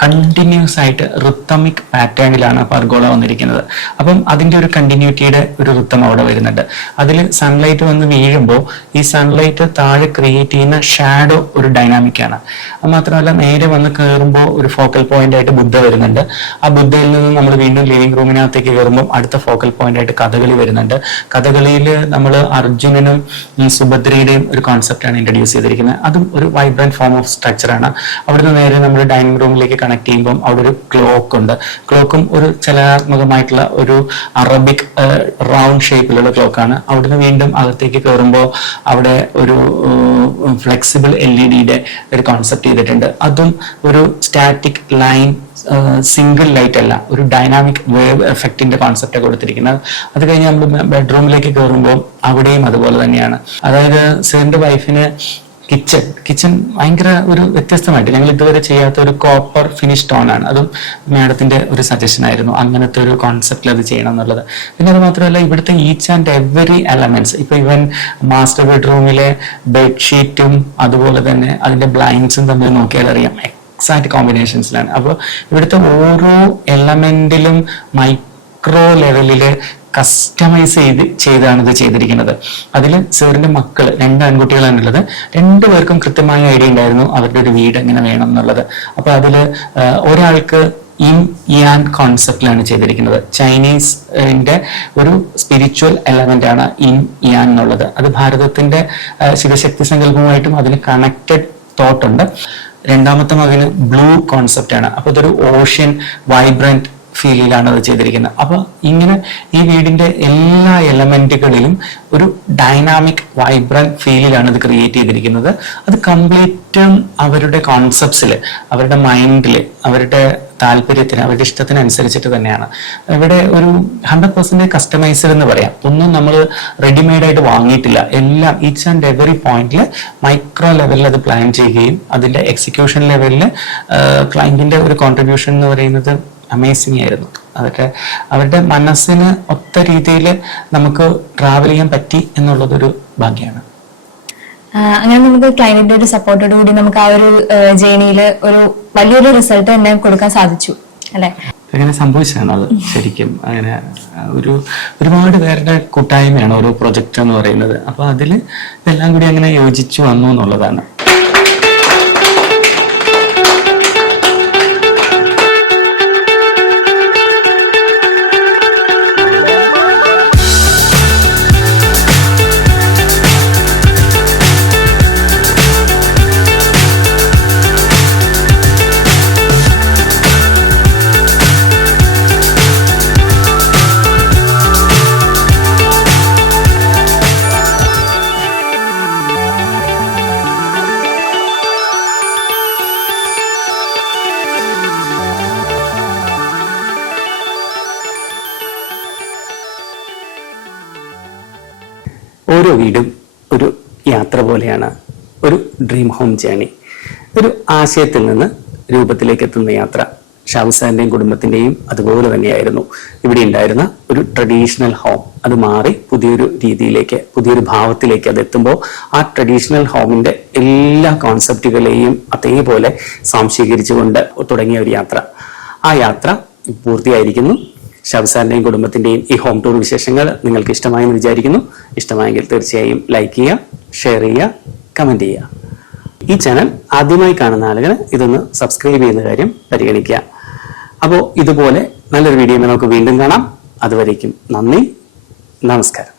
കണ്ടിന്യൂസ് ആയിട്ട് റിത്തമിക് പാറ്റേണിലാണ് പർഗോള വന്നിരിക്കുന്നത്. അപ്പം അതിന്റെ ഒരു കണ്ടിന്യൂറ്റിയുടെ ഒരു റിത്തം അവിടെ വരുന്നുണ്ട്. അതിൽ സൺലൈറ്റ് വന്ന് വീഴുമ്പോൾ ഈ സൺലൈറ്റ് താഴെ ക്രിയേറ്റ് ചെയ്യുന്ന ഷാഡോ ഒരു ഡൈനാമിക് ആണ്. അത് മാത്രമല്ല, നേരെ വന്ന് കയറുമ്പോൾ ഒരു ഫോക്കൽ പോയിന്റ് ആയിട്ട് ബുദ്ധ വരുന്നുണ്ട്. ആ ബുദ്ധയിൽ നിന്ന് നമ്മൾ വീണ്ടും ലിവിംഗ് റൂമിനകത്തേക്ക് കയറുമ്പോൾ അടുത്ത ഫോക്കൽ പോയിന്റ് ആയിട്ട് കഥകളി വരുന്നുണ്ട്. കഥകളിയിൽ നമ്മൾ അർജുനനും സുഭദ്രയുടെയും ഒരു കോൺസെപ്റ്റാണ് ഇൻട്രൊഡ്യൂസ് ചെയ്തിരിക്കുന്നത്. അതും ഒരു വൈബ്രന്റ് ഫോം ഓഫ് സ്ട്രക്ചറാണ്. അവിടുന്ന് നേരെ നമ്മൾ ഡൈനിങ് റൂമിലേക്ക് കണക്ട് ചെയ്യുമ്പോൾ അവിടെ ഒരു ക്ലോക്ക് ഉണ്ട്. ക്ലോക്കും ഒരു ചലനാത്മകമായിട്ടുള്ള ഒരു അറബിക് റൗണ്ട് ഷേപ്പിലുള്ള ക്ലോക്കാണ്. അവിടുന്ന് വീണ്ടും അകത്തേക്ക് കയറുമ്പോൾ അവിടെ ഒരു ഫ്ലെക്സിബിൾ LED ഒരു കോൺസെപ്റ്റ് ചെയ്തിട്ടുണ്ട്. അതും ഒരു സ്റ്റാറ്റിക് ലൈൻ, സിംഗിൾ ലൈറ്റ് അല്ല, ഒരു ഡൈനാമിക് വേവ് എഫക്റ്റിന്റെ കോൺസെപ്റ്റ് കൊടുത്തിരിക്കുന്നത്. അത് കഴിഞ്ഞ് നമ്മൾ ബെഡ്റൂമിലേക്ക് കയറുമ്പോൾ അവിടെയും അതുപോലെ തന്നെയാണ്. അതായത് സാറിന്റെ വൈഫിന് കിച്ചൺ ഭയങ്കര ഒരു വ്യത്യസ്തമായിട്ട് ഞങ്ങൾ ഇതുവരെ ചെയ്യാത്ത ഒരു കോപ്പർ ഫിനിഷ് ടോൺ ആണ്. അതും മാഡത്തിന്റെ ഒരു സജഷൻ ആയിരുന്നു, അങ്ങനത്തെ ഒരു കോൺസെപ്റ്റിൽ അത് ചെയ്യണം എന്നുള്ളത്. പിന്നെ അത് മാത്രമല്ല, ഇവിടുത്തെ ഈച്ച് ആൻഡ് എവറി എലമെന്റ്സ്, ഇപ്പൊ ഇവൻ മാസ്റ്റർ ബെഡ്റൂമിലെ ബെഡ്ഷീറ്റും അതുപോലെ തന്നെ അതിന്റെ ബ്ലൈൻഡ്സും തമ്മിൽ നോക്കിയാൽ അറിയാം എക്സാക്ട് കോമ്പിനേഷൻസിലാണ്. അപ്പോൾ ഇവിടുത്തെ ഓരോ എലമെന്റിലും മൈക്രോ ലെവലില് കസ്റ്റമൈസ് ചെയ്താണ് ഇത് ചെയ്തിരിക്കുന്നത്. അതിൽ സാറിന്റെ മക്കള് 2 ആൺകുട്ടികളാണുള്ളത്. 2 പേർക്കും കൃത്യമായ ഐഡിയ ഉണ്ടായിരുന്നു അവരുടെ ഒരു വീട് എങ്ങനെ വേണം എന്നുള്ളത്. അപ്പൊ അതില് ഒരാൾക്ക് യാൻ കോൺസെപ്റ്റിലാണ് ചെയ്തിരിക്കുന്നത്. ചൈനീസിന്റെ ഒരു സ്പിരിച്വൽ എലമെന്റ് ആണ് യാൻ എന്നുള്ളത്. അത് ഭാരതത്തിന്റെ ശിവശക്തി സങ്കല്പമായിട്ടും അതിന് കണക്റ്റഡ് തോട്ട് ഉണ്ട്. രണ്ടാമത്തെ മകന് ബ്ലൂ കോൺസെപ്റ്റ് ആണ്. അപ്പൊ ഇതൊരു ഓഷ്യൻ വൈബ്രന്റ് ഫീലിലാണ് അത് ചെയ്തിരിക്കുന്നത്. അപ്പൊ ഇങ്ങനെ ഈ വീടിന്റെ എല്ലാ എലമെന്റുകളിലും ഒരു ഡൈനാമിക് വൈബ്രന്റ് ഫീലിലാണ് ഇത് ക്രിയേറ്റ് ചെയ്തിരിക്കുന്നത്. അത് കംപ്ലീറ്റും അവരുടെ കോൺസെപ്റ്റ്സിൽ, അവരുടെ മൈൻഡിൽ, അവരുടെ താല്പര്യത്തിന്, അവരുടെ ഇഷ്ടത്തിനനുസരിച്ചിട്ട് തന്നെയാണ്. ഇവിടെ ഒരു 100% കസ്റ്റമൈസ്ഡ് എന്ന് പറയാം. ഒന്നും നമ്മൾ റെഡിമെയ്ഡ് ആയിട്ട് വാങ്ങിയിട്ടില്ല. എല്ലാം ഈച്ച് ആൻഡ് എവറി പോയിന്റിൽ മൈക്രോ ലെവലിൽ അത് പ്ലാൻ ചെയ്യുകയും അതിന്റെ എക്സിക്യൂഷൻ ലെവലിൽ ക്ലയന്റിന്റെ ഒരു കോൺട്രിബ്യൂഷൻ എന്ന് പറയുന്നത് അമേസിംഗ് ആയിരുന്നു. അതൊക്കെ അവരുടെ മനസ്സിന് ഒത്ത രീതിയിൽ നമുക്ക് ട്രാവൽ ചെയ്യാൻ പറ്റി എന്നുള്ളതൊരു ഭാഗ്യമാണ്. അങ്ങനെ നമുക്ക് ക്ലയന്റിന്റെ ഒരു സപ്പോർട്ടോട് കൂടി നമുക്ക് ആ ഒരു ജേണിയിൽ ഒരു വലിയൊരു റിസൾട്ട് തന്നെ കൊടുക്കാൻ സാധിച്ചു അല്ലെ? അങ്ങനെ സംഭവിച്ചതാണ് അത് ശരിക്കും. അങ്ങനെ ഒരുപാട് പേരുടെ കൂട്ടായ്മയാണ് ഓരോ പ്രൊജക്ട് എന്ന് പറയുന്നത്. അപ്പൊ അതിൽ ഇതെല്ലാം കൂടി അങ്ങനെ യോജിച്ചു വന്നു എന്നുള്ളതാണ്. ഓരോ വീടും ഒരു യാത്ര പോലെയാണ്, ഒരു ഡ്രീം ഹോം ജേണി. ഒരു ആശയത്തിൽ നിന്ന് രൂപത്തിലേക്ക് എത്തുന്ന യാത്ര. ഷാബു സാറിന്റെയും കുടുംബത്തിന്റെയും അതുപോലെ തന്നെയായിരുന്നു. ഇവിടെ ഉണ്ടായിരുന്ന ഒരു ട്രഡീഷണൽ ഹോം അത് മാറി പുതിയൊരു രീതിയിലേക്ക്, പുതിയൊരു ഭാവത്തിലേക്ക് അത് എത്തുമ്പോൾ ആ ട്രഡീഷണൽ ഹോമിന്റെ എല്ലാ കോൺസെപ്റ്റുകളെയും അതേപോലെ സ്വാംശീകരിച്ചുകൊണ്ട് തുടങ്ങിയ ഒരു യാത്ര. ആ യാത്ര പൂർത്തിയായിരിക്കുന്നു. ഷാബു സാറിന്റെയും കുടുംബത്തിന്റെയും ഈ ഹോം ടൂർ വിശേഷങ്ങൾ നിങ്ങൾക്ക് ഇഷ്ടമായെന്ന് വിചാരിക്കുന്നു. ഇഷ്ടമായെങ്കിൽ തീർച്ചയായും ലൈക്ക് ചെയ്യുക, ഷെയർ ചെയ്യുക, കമന്റ് ചെയ്യുക. ഈ ചാനൽ ആദ്യമായി കാണുന്ന ആളുകൾ ഇതൊന്ന് സബ്സ്ക്രൈബ് ചെയ്യുന്ന കാര്യം പരിഗണിക്കുക. അപ്പോൾ ഇതുപോലെ നല്ലൊരു വീഡിയോ നമുക്ക് വീണ്ടും കാണാം. അതുവരേക്കും നന്ദി, നമസ്കാരം.